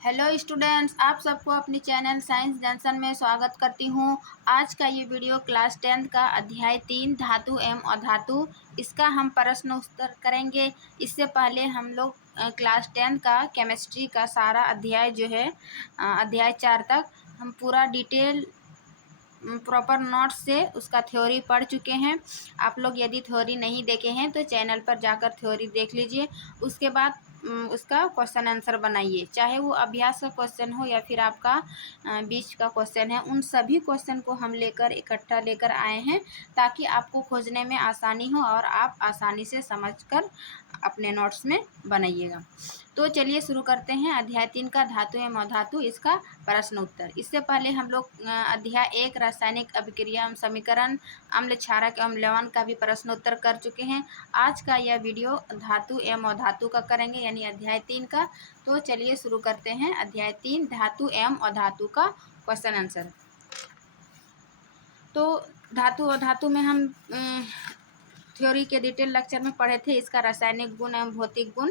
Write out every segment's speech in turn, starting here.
Hello students, आप सबको अपने चैनल साइंस जंक्शन में स्वागत करती हूँ। आज का ये वीडियो क्लास 10 का अध्याय 3 धातु एवं अधातु, इसका हम प्रश्न उत्तर करेंगे। इससे पहले हम लोग क्लास 10 का केमिस्ट्री का सारा अध्याय जो है अध्याय 4 तक हम पूरा डिटेल प्रॉपर नोट्स से उसका थ्योरी पढ़ चुके हैं। आप लोग यदि थ्योरी नहीं देखे हैं तो चैनल पर जाकर थ्योरी देख लीजिए। उसके बाद उसका क्वेश्चन आंसर बनाइए, चाहे वो अभ्यास का क्वेश्चन हो या फिर आपका बीच का क्वेश्चन है। उन सभी क्वेश्चन को हम लेकर इकट्ठा लेकर आए हैं ताकि आपको खोजने में आसानी हो और आप आसानी से समझकर अपने नोट्स में बनाइएगा। तो चलिए शुरू करते हैं अध्याय 3 का धातु एवं अधातु, इसका प्रश्न उत्तर। इससे पहले हम लोग अध्याय 1 रासायनिक अभिक्रिया एवं समीकरण, अम्ल क्षारक एवं लवण का भी प्रश्न उत्तर कर चुके हैं। आज का यह वीडियो धातु एवं अधातु का करेंगे, यानी अध्याय 3 का। तो चलिए शुरू करते हैं अध्याय 3 धातु एवं अधातु का क्वेश्चन आंसर। तो धातु और धातु में हम थ्योरी के डिटेल लेक्चर में पढ़े थे इसका रासायनिक गुण एवं भौतिक गुण।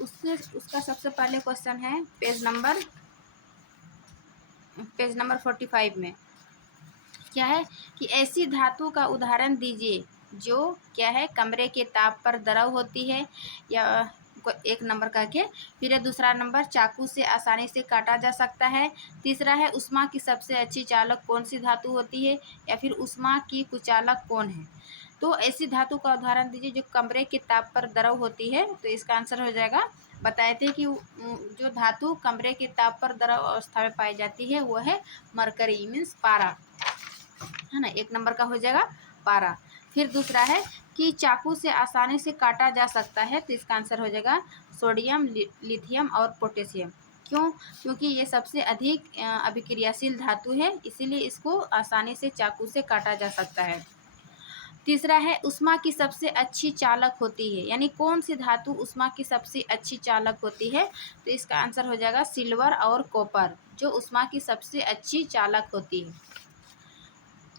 उसका सबसे पहले क्वेश्चन है पेज नंबर 45 में। क्या है कि ऐसी धातु का उदाहरण दीजिए जो क्या है कमरे के ताप पर द्रव होती है, या एक नंबर का के। फिर है दूसरा नंबर, चाकू से आसानी से काटा जा सकता है। तीसरा है उष्मा की सबसे अच्छी चालक कौन सी धातु होती है, या फिर उष्मा की कुचालक कौन है। तो ऐसी धातु का उदाहरण दीजिए जो कमरे के ताप पर द्रव होती है। तो इसका आंसर हो जाएगा, बताए थे कि जो धातु कमरे के ताप पर द्रव अवस्था में पाई जाती है वो है मरकरी, मीन्स पारा, है ना। एक नंबर का हो जाएगा पारा। फिर दूसरा है कि चाकू से आसानी से काटा जा सकता है। तो इसका आंसर हो जाएगा सोडियम, लिथियम और पोटेशियम। क्यों? क्योंकि ये सबसे अधिक अभिक्रियाशील धातु है, इसीलिए इसको आसानी से चाकू से काटा जा सकता है। तीसरा है उष्मा की सबसे अच्छी चालक होती है, यानी कौन सी धातु उष्मा की सबसे अच्छी चालक होती है। तो इसका आंसर हो जाएगा सिल्वर और कॉपर, जो उष्मा की सबसे अच्छी चालक होती है।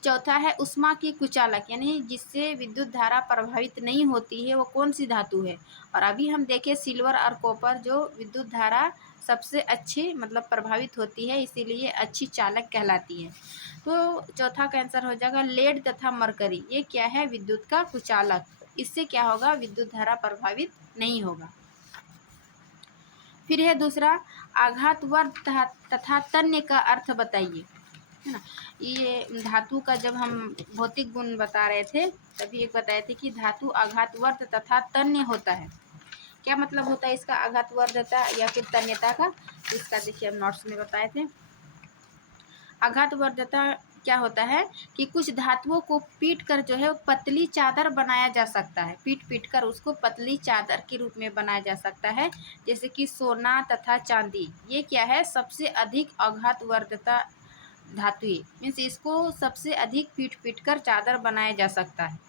चौथा है उष्मा की कुचालक, यानी जिससे विद्युत धारा प्रभावित नहीं होती है, वो कौन सी धातु है। और अभी हम देखें सिल्वर और कॉपर जो विद्युत धारा सबसे अच्छी मतलब प्रभावित होती है, इसीलिए अच्छी चालक कहलाती है। तो चौथा का आंसर हो जाएगा लेड तथा मरकरी। ये क्या है? विद्युत का कुचालक। इससे क्या होगा? विद्युत धारा प्रभावित नहीं होगा। फिर है दूसरा, आघातवर्ध तथा तन्य का अर्थ बताइए, है ना। ये धातु का जब हम भौतिक गुण बता रहे थे तभी एक बताए थे कि धातु आघातवर्ध तथा तन्य होता है। क्या मतलब होता है इसका आघातवर्धता या फिर तन्यता का? इसका देखिए हम नोट्स में बताए थे। आघातवर्धता क्या होता है कि कुछ धातुओं को पीट कर जो है पतली चादर बनाया जा सकता है। पीट कर उसको पतली चादर के रूप में बनाया जा सकता है, जैसे कि सोना तथा चांदी। ये क्या है? सबसे अधिक आघातवर्धता धातु, मीन्स इसको सबसे अधिक पीट कर चादर बनाया जा सकता है।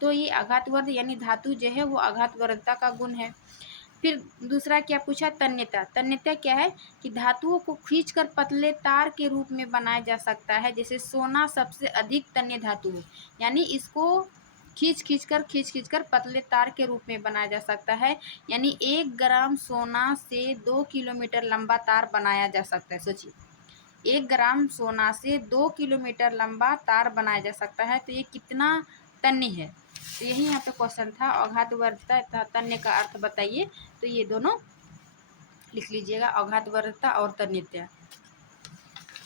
तो ये आघातवर्ध यानी धातु जो है वो आघातवर्धता का गुण है। फिर दूसरा क्या पूछा? तन्यता। तन्यता क्या है कि धातुओं को खींचकर पतले तार के रूप में बनाया जा सकता है, जैसे सोना सबसे अधिक तन्य धातु है, यानी इसको खींच कर पतले तार के रूप में बनाया जा सकता है। यानी 1 ग्राम सोना से 2 किलोमीटर लंबा तार बनाया जा सकता है। सोचिए, 1 ग्राम सोना से 2 किलोमीटर लंबा तार बनाया जा सकता है। तो ये कितना तन्य है। तो यही यहाँ पे क्वेश्चन था, आघातवर्धता तथा तन्य का अर्थ बताइए। तो ये दोनों लिख लीजिएगा, आघातवर्धता और तन्यता।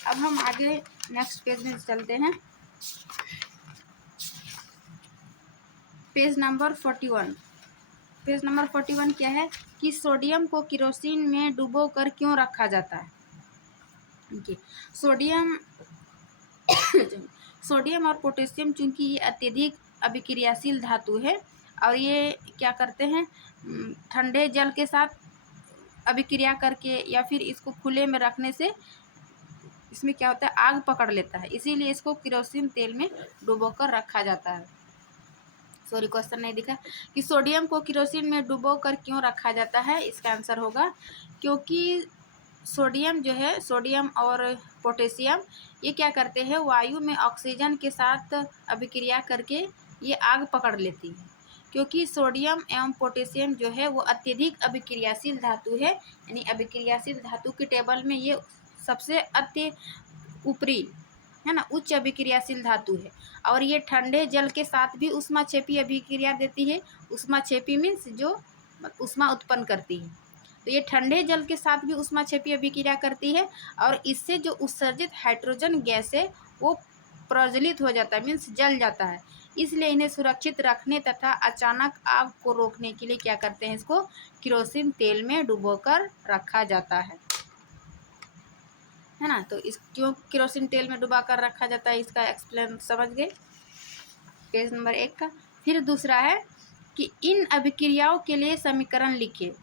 अब हम आगे नेक्स्ट पेज में चलते हैं। Page number 41। पेज नंबर 41 क्या है कि सोडियम को केरोसिन में डुबोकर क्यों रखा जाता है। सोडियम और पोटेशियम चूंकि ये अत्यधिक अभिक्रियाशील धातु है और ये क्या करते हैं, ठंडे जल के साथ अभिक्रिया करके या फिर इसको खुले में रखने से इसमें क्या होता है, आग पकड़ लेता है। इसीलिए इसको केरोसिन तेल में डुबोकर रखा जाता है। सॉरी, क्वेश्चन नहीं दिखा कि सोडियम को केरोसिन में डुबोकर क्यों रखा जाता है। इसका आंसर होगा क्योंकि सोडियम जो है, सोडियम और पोटेशियम ये क्या करते हैं, वायु में ऑक्सीजन के साथ अभिक्रिया करके ये आग पकड़ लेती है। क्योंकि सोडियम एवं पोटेशियम जो है वो अत्यधिक अभिक्रियाशील धातु है, यानी अभिक्रियाशील धातु के टेबल में ये सबसे अति ऊपरी है ना, उच्च अभिक्रियाशील धातु है। और ये ठंडे जल के साथ भी ऊष्माक्षेपी अभिक्रिया देती है। ऊष्माक्षेपी मीन्स जो ऊष्मा उत्पन्न करती है, तो ये ठंडे जल के साथ भी ऊष्माक्षेपी अभिक्रिया करती है। और इससे जो उत्सर्जित हाइड्रोजन गैस है वो प्रज्वलित हो जाता है, मीन्स जल जाता है। इसलिए इन्हें सुरक्षित रखने तथा अचानक आग को रोकने के लिए क्या करते हैं, इसको केरोसिन तेल में डुबोकर रखा जाता है ना। तो इस क्यों केरोसिन तेल में डुबा कर रखा जाता है, इसका एक्सप्लेन समझ गए पेज नंबर 1 का। फिर दूसरा है कि इन अभिक्रियाओं के लिए समीकरण लिखिए।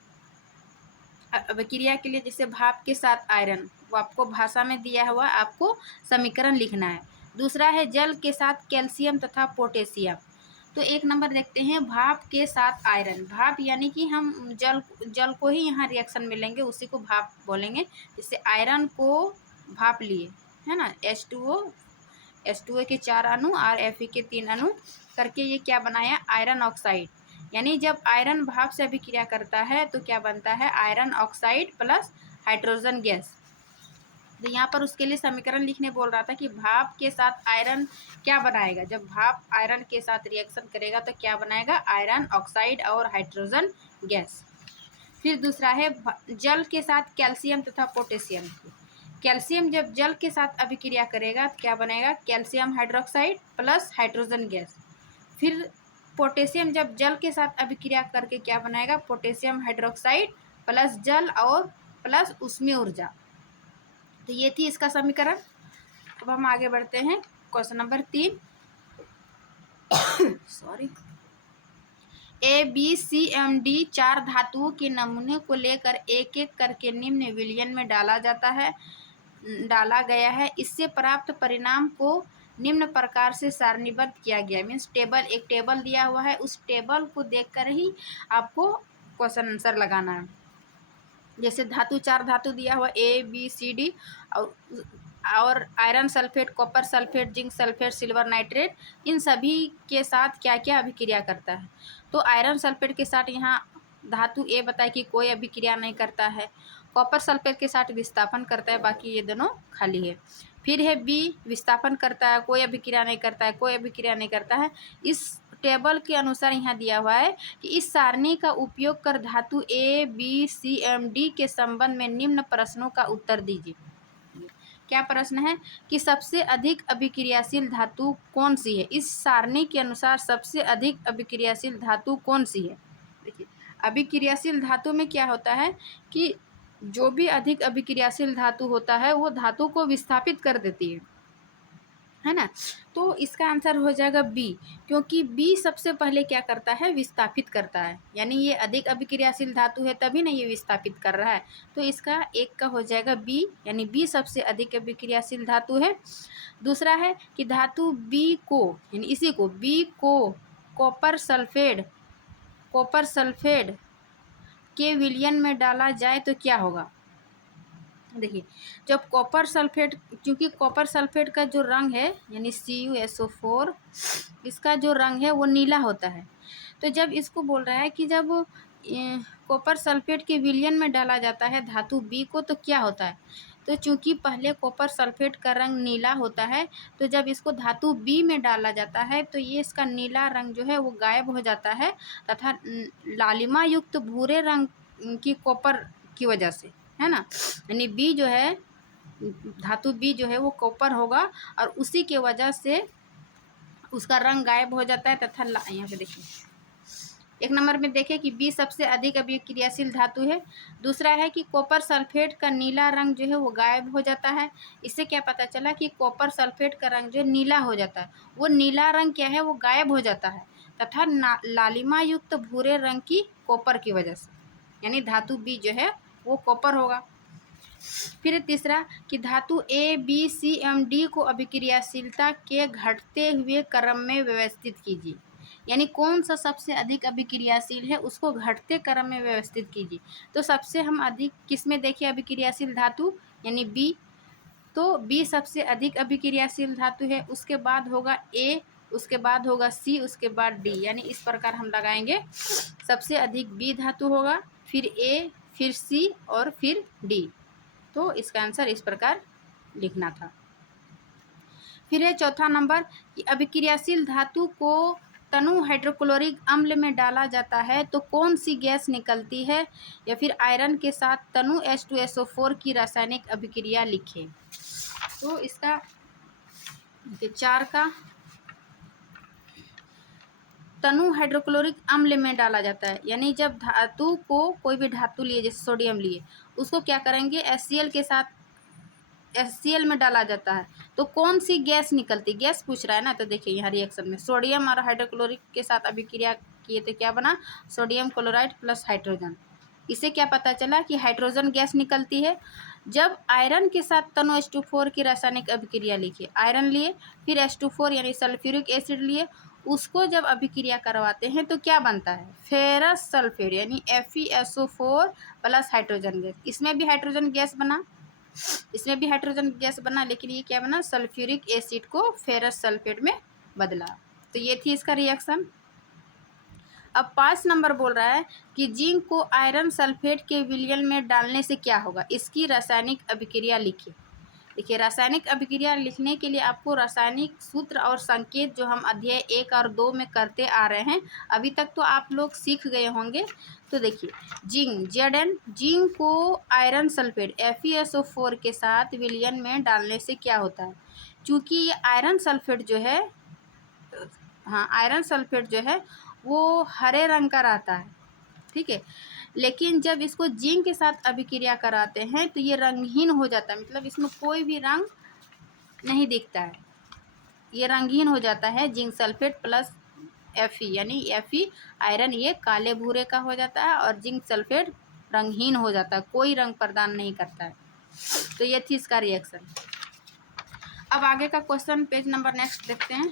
अभिक्रिया के लिए जैसे भाप के साथ आयरन, वो आपको भाषा में दिया हुआ, आपको समीकरण लिखना है। दूसरा है जल के साथ कैल्शियम तथा पोटेशियम। तो 1 नंबर देखते हैं, भाप के साथ आयरन। भाप यानी कि हम जल को ही यहाँ रिएक्शन में लेंगे, उसी को भाप बोलेंगे। जैसे आयरन को भाप लिए है ना, H2O के 4 अणु और Fe के 3 अणु करके ये क्या बनाया, आयरन ऑक्साइड। यानी जब आयरन भाप से अभिक्रिया करता है तो क्या बनता है, iron oxide plus hydrogen gas. तो यहाँ पर उसके लिए समीकरण लिखने बोल रहा था कि भाप के साथ आयरन क्या बनाएगा, जब भाप आयरन के साथ रिएक्शन करेगा तो क्या बनाएगा, आयरन ऑक्साइड और हाइड्रोजन गैस। फिर दूसरा है जल के साथ कैल्शियम तथा पोटेशियम। कैल्शियम जब जल के साथ अभिक्रिया करेगा तो क्या बनेगा, calcium hydroxide plus hydrogen gas. फिर पोटेशियम जब जल के साथ अभिक्रिया करके क्या बनाएगा, पोटेशियम हाइड्रोक्साइड प्लस जल और प्लस ऊष्मीय ऊर्जा। तो ये थी इसका समीकरण। अब हम आगे बढ़ते हैं क्वेश्चन नंबर 3। सॉरी, ABCMD 4 धातुओं के नमूने को लेकर एक एक करके निम्न विलयन में डाला गया है। इससे प्राप्त परिणाम को निम्न प्रकार से सारणीबद्ध किया गया। मीन्स एक टेबल दिया हुआ है, उस टेबल को देखकर ही आपको क्वेश्चन आंसर लगाना है। जैसे 4 धातु दिया हुआ ABCD और iron sulphate, copper sulphate, zinc sulphate, silver nitrate, इन सभी के साथ क्या क्या अभिक्रिया करता है। तो आयरन सल्फेट के साथ यहाँ धातु A बताए कि कोई अभिक्रिया नहीं करता है। कॉपर सल्फेट के साथ विस्थापन करता है, बाकी ये दोनों खाली है। फिर है B, विस्थापन करता है, कोई अभिक्रिया नहीं करता है, कोई अभिक्रिया नहीं करता है। इस टेबल के अनुसार यहाँ दिया हुआ है कि इस सारणी का उपयोग कर धातु ABCMD के संबंध में निम्न प्रश्नों का उत्तर दीजिए। क्या प्रश्न है कि सबसे अधिक अभिक्रियाशील धातु कौन सी है, इस सारणी के अनुसार सबसे अधिक अभिक्रियाशील धातु कौन सी है। देखिए, अभिक्रियाशील धातु में क्या होता है कि जो भी अधिक अभिक्रियाशील धातु होता है वो धातु को विस्थापित कर देती है ना। तो इसका आंसर हो जाएगा B, क्योंकि B सबसे पहले क्या करता है, विस्थापित करता है। यानी ये अधिक अभिक्रियाशील धातु है तभी ना ये विस्थापित कर रहा है। तो इसका 1 का हो जाएगा B, यानी B सबसे अधिक अभिक्रियाशील धातु है। दूसरा है कि धातु B को, यानी इसी को B को कॉपर सल्फेट के विलयन में डाला जाए तो क्या होगा। देखिए, जब कॉपर सल्फेट, क्योंकि कॉपर सल्फेट का जो रंग है यानी CuSO4, इसका जो रंग है वो नीला होता है। तो जब इसको बोल रहा है कि जब कॉपर सल्फेट के विलयन में डाला जाता है धातु B को तो क्या होता है, तो चूंकि पहले कॉपर सल्फेट का रंग नीला होता है, तो जब इसको धातु B में डाला जाता है तो ये इसका नीला रंग जो है वो गायब हो जाता है तथा लालिमा युक्त भूरे रंग की कॉपर की वजह से, है ना। यानी B जो है, धातु B जो है वो कॉपर होगा और उसी के वजह से उसका रंग गायब हो जाता है तथा यहाँ पे देखिए 1 नंबर में देखें कि B सबसे अधिक अभिक्रियाशील धातु है। दूसरा है कि कॉपर सल्फेट का नीला रंग जो है वो गायब हो जाता है। इससे क्या पता चला कि कॉपर सल्फेट का रंग जो नीला हो जाता है, वो नीला रंग क्या है वो गायब हो जाता है तथा लालिमा युक्त भूरे रंग की कॉपर की वजह से, यानी धातु B जो है वो कॉपर होगा। फिर तीसरा कि धातु ABCMD को अभिक्रियाशीलता के घटते हुए क्रम में व्यवस्थित कीजिए। यानी कौन सा सबसे अधिक अभिक्रियाशील है उसको घटते क्रम में व्यवस्थित कीजिए। तो सबसे हम अधिक किस में देखिए अभिक्रियाशील धातु, यानी B। तो B सबसे अधिक अभिक्रियाशील धातु है, उसके बाद होगा A, उसके बाद होगा C, उसके बाद D, यानी इस प्रकार हम लगाएंगे। सबसे अधिक B धातु होगा, फिर A, फिर C और फिर D। तो इसका आंसर इस प्रकार लिखना था। फिर है चौथा नंबर कि अभिक्रियाशील धातु को तनु हाइड्रोक्लोरिक अम्ल में डाला जाता है तो कौन सी गैस निकलती है, या फिर आयरन के साथ तनु H2SO4 की रासायनिक अभिक्रिया लिखें। तो इसका 4 का तनु हाइड्रोक्लोरिक अम्ल में डाला जाता है, यानी जब धातु को कोई भी धातु लिए, जैसे सोडियम लिए, उसको क्या करेंगे HCl के साथ HCl में डाला जाता है तो कौन सी गैस निकलती, गैस पूछ रहा है ना। तो देखिए यहाँ रिएक्शन में सोडियम और हाइड्रोक्लोरिक के साथ अभिक्रिया किए तो क्या बना, सोडियम क्लोराइड प्लस हाइड्रोजन। इसे क्या पता चला कि हाइड्रोजन गैस निकलती है। जब आयरन के साथ तनु H2 की रासायनिक अभिक्रिया लिखिए, आयरन लिए, फिर H2 यानी सल्फ्यूरिक एसिड लिए, उसको जब अभिक्रिया करवाते हैं तो क्या बनता है, फेरस सल्फेट यानी FeSO4 प्लस हाइड्रोजन गैस। इसमें भी हाइड्रोजन गैस बना, इसमें भी हाइड्रोजन गैस बना, लेकिन ये क्या बना, सल्फ्यूरिक एसिड को फेरस सल्फेट में बदला। तो ये थी इसका रिएक्शन। अब 5 नंबर बोल रहा है कि जिंक को आयरन सल्फेट के विलयन में डालने से क्या होगा, इसकी रासायनिक अभिक्रिया लिखिए। देखिए रासायनिक अभिक्रिया लिखने के लिए आपको रासायनिक सूत्र और संकेत जो हम अध्याय 1 और 2 में करते आ रहे हैं, अभी तक तो आप लोग सीख गए होंगे। तो देखिए जिंक Zn, जिंक को आयरन सल्फेट FeSO4 के साथ विलयन में डालने से क्या होता है, चूँकि ये आयरन सल्फेट जो है, हाँ आयरन सल्फेट जो है वो हरे रंग का रहता है, ठीक है। लेकिन जब इसको जिंक के साथ अभिक्रिया कराते हैं तो ये रंगहीन हो जाता है, मतलब इसमें कोई भी रंग नहीं दिखता है, ये रंगहीन हो जाता है। जिंक सल्फेट प्लस Fe यानी Fe आयरन ये काले भूरे का हो जाता है और जिंक सल्फेट रंगहीन हो जाता है, कोई रंग प्रदान नहीं करता है। तो ये थी इसका रिएक्शन। अब आगे का क्वेश्चन पेज नंबर नेक्स्ट देखते हैं,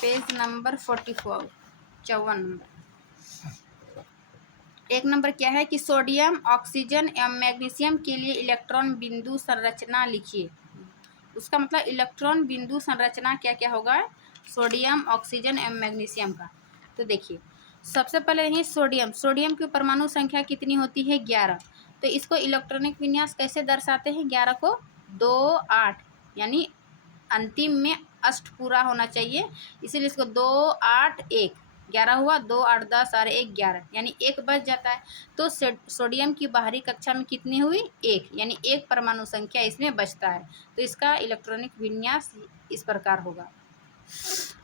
पेज नंबर 44, 54 नंबर। एक नंबर क्या है कि सोडियम, ऑक्सीजन एवं मैग्नीशियम के लिए इलेक्ट्रॉन बिंदु संरचना लिखिए। उसका मतलब इलेक्ट्रॉन बिंदु संरचना क्या क्या होगा, सोडियम, ऑक्सीजन एवं मैग्नीशियम का। तो देखिए सबसे पहले यही सोडियम, सोडियम की परमाणु संख्या कितनी होती है, 11। तो इसको इलेक्ट्रॉनिक विन्यास कैसे दर्शाते हैं, 11 को 2 8, यानी अंतिम में अष्ट पूरा होना चाहिए, इसीलिए इसको 2 8 1, 11 हुआ, 2 8 10 और 1 11, यानी 1 बच जाता है। तो सोडियम की बाहरी कक्षा में कितनी हुई, 1, यानी 1 परमाणु संख्या इसमें बचता है। तो इसका इलेक्ट्रॉनिक विन्यास इस प्रकार होगा।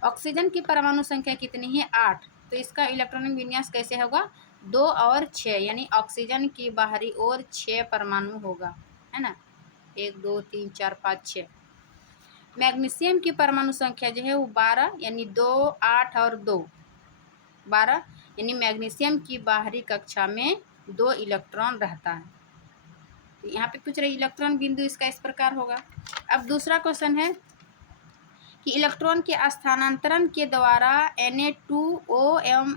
ऑक्सीजन की परमाणु संख्या कितनी है, 8। तो इसका इलेक्ट्रॉनिक विन्यास कैसे होगा, 2 और 6, यानी ऑक्सीजन की बाहरी ओर 6 परमाणु होगा, है ना, 1 2 3 4 5 6। मैग्नीशियम की परमाणु संख्या जो है वो 12, यानी 2 8 और 2 12, यानी मैग्नीशियम की बाहरी कक्षा में 2 इलेक्ट्रॉन रहता है। तो यहाँ पे पूछ रहे इलेक्ट्रॉन बिंदु इसका इस प्रकार होगा। अब दूसरा क्वेश्चन है कि इलेक्ट्रॉन के स्थानांतरण के द्वारा Na2O एवं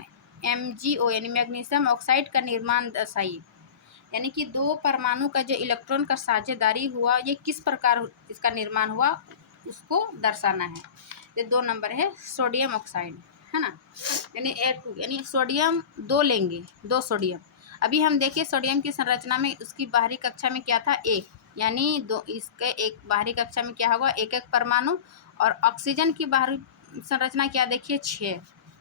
MgO यानी मैग्नीशियम ऑक्साइड का निर्माण दर्शाइए। यानी कि 2 परमाणु का जो इलेक्ट्रॉन का साझेदारी हुआ, ये किस प्रकार इसका निर्माण हुआ उसको दर्शाना है। ये 2 नंबर है सोडियम ऑक्साइड, है ना, यानी A2, यानी सोडियम 2 लेंगे, 2 सोडियम। अभी हम देखिए सोडियम की संरचना में उसकी बाहरी कक्षा में क्या था, 1, यानी 2, इसके एक बाहरी कक्षा में क्या होगा, 1 1 परमाणु। और ऑक्सीजन की बाहरी संरचना क्या देखिए,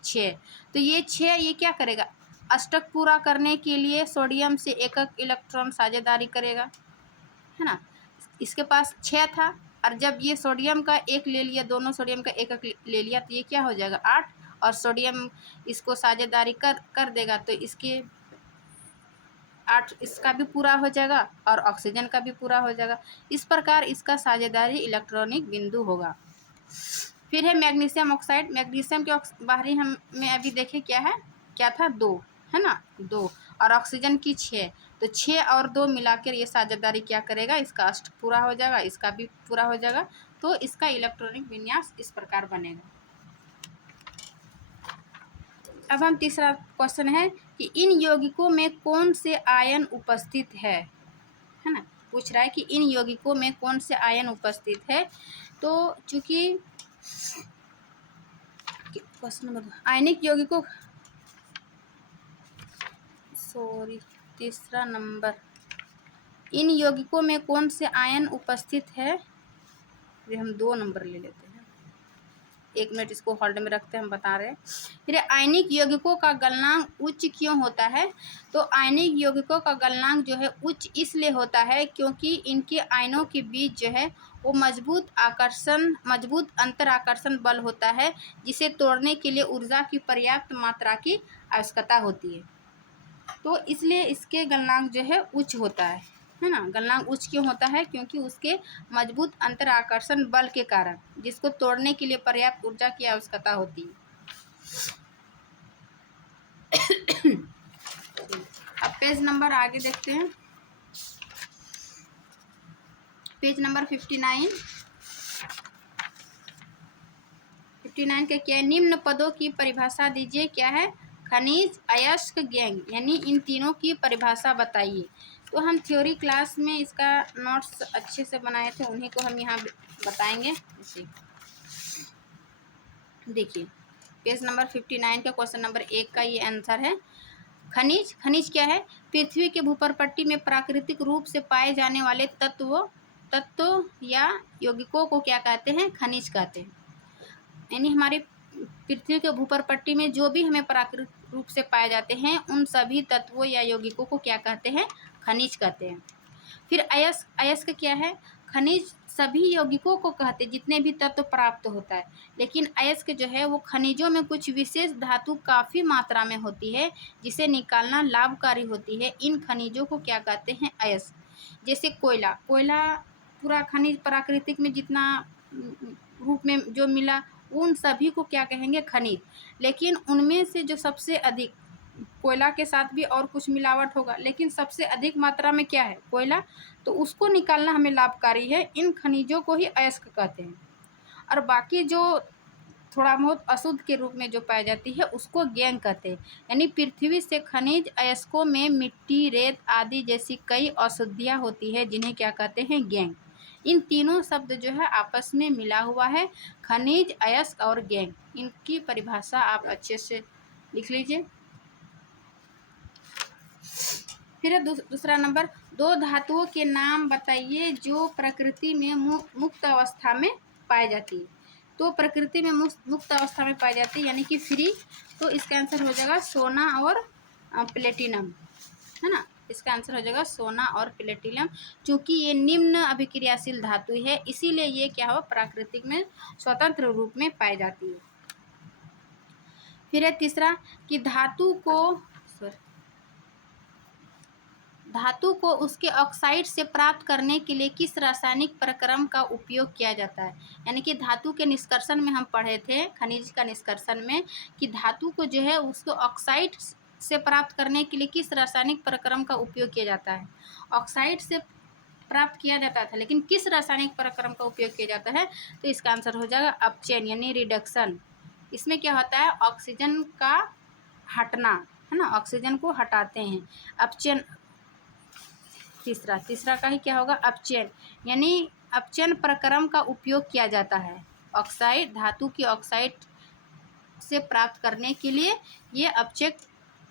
6। तो ये 6 ये क्या करेगा, अष्टक पूरा करने के लिए सोडियम से 1 1 इलेक्ट्रॉन साझेदारी करेगा, है ना। इसके पास 6 था, और जब ये सोडियम का 1 ले लिया, दोनों सोडियम का 1 1 ले लिया, तो ये क्या हो जाएगा 8, और सोडियम इसको साझेदारी कर देगा, तो इसके 8 इसका भी पूरा हो जाएगा और ऑक्सीजन का भी पूरा हो जाएगा। इस प्रकार इसका साझेदारी इलेक्ट्रॉनिक बिंदु होगा। फिर है मैग्नीशियम ऑक्साइड। मैग्नीशियम के बाहरी हम में अभी देखे क्या है, क्या था, 2, है ना, 2, और ऑक्सीजन की 6। तो 6 और 2 मिलाकर ये साझेदारी क्या करेगा, इसका अष्टक पूरा हो जाएगा, इसका भी पूरा हो जाएगा। तो इसका इलेक्ट्रॉनिक विन्यास इस प्रकार बनेगा। अब हम तीसरा क्वेश्चन है कि इन यौगिकों में कौन से आयन उपस्थित है ना। पूछ रहा है कि इन यौगिकों में कौन से आयन उपस्थित है। तो चूंकि क्वेश्चन नंबर आयनिक यौगिकों, तीसरा नंबर, इन यौगिकों में कौन से आयन उपस्थित है, ये हम 2 नंबर ले लेते हैं। 1 मिनट इसको होल्ड में रखते हैं, हम बता रहे हैं। फिर आयनिक यौगिकों का गलनांक उच्च क्यों होता है। तो आयनिक यौगिकों का गलनांक जो है उच्च इसलिए होता है क्योंकि इनके आयनों के बीच जो है वो मजबूत अंतर आकर्षण बल होता है, जिसे तोड़ने के लिए ऊर्जा की पर्याप्त मात्रा की आवश्यकता होती है। तो इसलिए इसके गलनांक जो है उच्च होता है ना। गलनांक उच्च क्यों होता है, क्योंकि उसके मजबूत अंतर आकर्षण बल के कारण, जिसको तोड़ने के लिए पर्याप्त ऊर्जा की आवश्यकता होती है। अब पेज नंबर आगे देखते हैं, पेज नंबर 59 का क्या है, निम्न पदों की परिभाषा दीजिए। क्या है, खनिज, अयस्क, गैंग, यानी इन तीनों की परिभाषा बताइए। तो हम थ्योरी क्लास में इसका नोट्स अच्छे से बनाए थे, उन्हीं को हम यहाँ बताएंगे। देखिए पेज नंबर 59 का क्वेश्चन नंबर 1 का ये आंसर है। खनिज क्या है, पृथ्वी के भूपरपट्टी में प्राकृतिक रूप से पाए जाने वाले तत्व या यौगिकों को क्या कहते हैं, खनिज कहते हैं। यानी हमारी पृथ्वी के भूपरपट्टी में जो भी हमें प्राकृतिक रूप से पाए जाते हैं, उन सभी तत्वों या यौगिकों को क्या कहते हैं, खनिज कहते हैं। फिर अयस्क क्या है, खनिज सभी यौगिकों को कहते हैं जितने भी तत्व प्राप्त होता है, लेकिन अयस्क जो है वो खनिजों में कुछ विशेष धातु काफ़ी मात्रा में होती है, जिसे निकालना लाभकारी होती है। इन खनिजों को क्या कहते हैं, अयस्क। जैसे कोयला पूरा खनिज प्राकृतिक में जितना रूप में जो मिला, उन सभी को क्या कहेंगे, खनिज। लेकिन उनमें से जो सबसे अधिक, कोयला के साथ भी और कुछ मिलावट होगा, लेकिन सबसे अधिक मात्रा में क्या है, कोयला, तो उसको निकालना हमें लाभकारी है। इन खनिजों को ही अयस्क कहते हैं। और बाकी जो थोड़ा बहुत अशुद्ध के रूप में जो पाई जाती है, उसको गैंग कहते हैं। यानी पृथ्वी से खनिज अयस्कों में मिट्टी, रेत आदि जैसी कई अशुद्धियाँ होती है, जिन्हें क्या कहते हैं, गैंग। इन तीनों शब्द जो है आपस में मिला हुआ है, खनिज, अयस्क और गैंग। इनकी परिभाषा आप अच्छे से लिख लीजिए। फिर दूसरा नंबर, 2 धातुओं के नाम बताइए जो प्रकृति में मुक्त अवस्था में पाई जाती है। तो प्रकृति में मुक्त अवस्था में पाई जाती है यानी कि फ्री। तो इसका आंसर हो जाएगा सोना और प्लेटिनम, है ना। इसका आंसर हो जाएगा सोना और प्लेटिनम। चूँकि ये निम्न अभिक्रियाशील धातु है, इसीलिए ये क्या हो, प्राकृतिक में स्वतंत्र रूप में पाई जाती है। फिर है तीसरा कि धातु को उसके ऑक्साइड से प्राप्त करने के लिए किस रासायनिक प्रक्रम का उपयोग किया जाता है। यानी कि धातु के निष्कर्षण में हम पढ़े थे, खनिज का निष्कर्षण में, कि धातु को जो है उसको ऑक्साइड से प्राप्त करने के लिए किस रासायनिक प्रक्रम का उपयोग किया जाता है। ऑक्साइड से प्राप्त किया जाता था, लेकिन किस रासायनिक प्रक्रम का उपयोग किया जाता है। तो इसका आंसर हो जाएगा अपचयन यानी रिडक्शन। इसमें क्या होता है, ऑक्सीजन का हटना, है ना, ऑक्सीजन को हटाते हैं। अपचयन तीसरा का ही क्या होगा, अपचयन। यानी अपचयन प्रक्रम का उपयोग किया जाता है ऑक्साइड, धातु की ऑक्साइड से प्राप्त करने के लिए ये अपचयन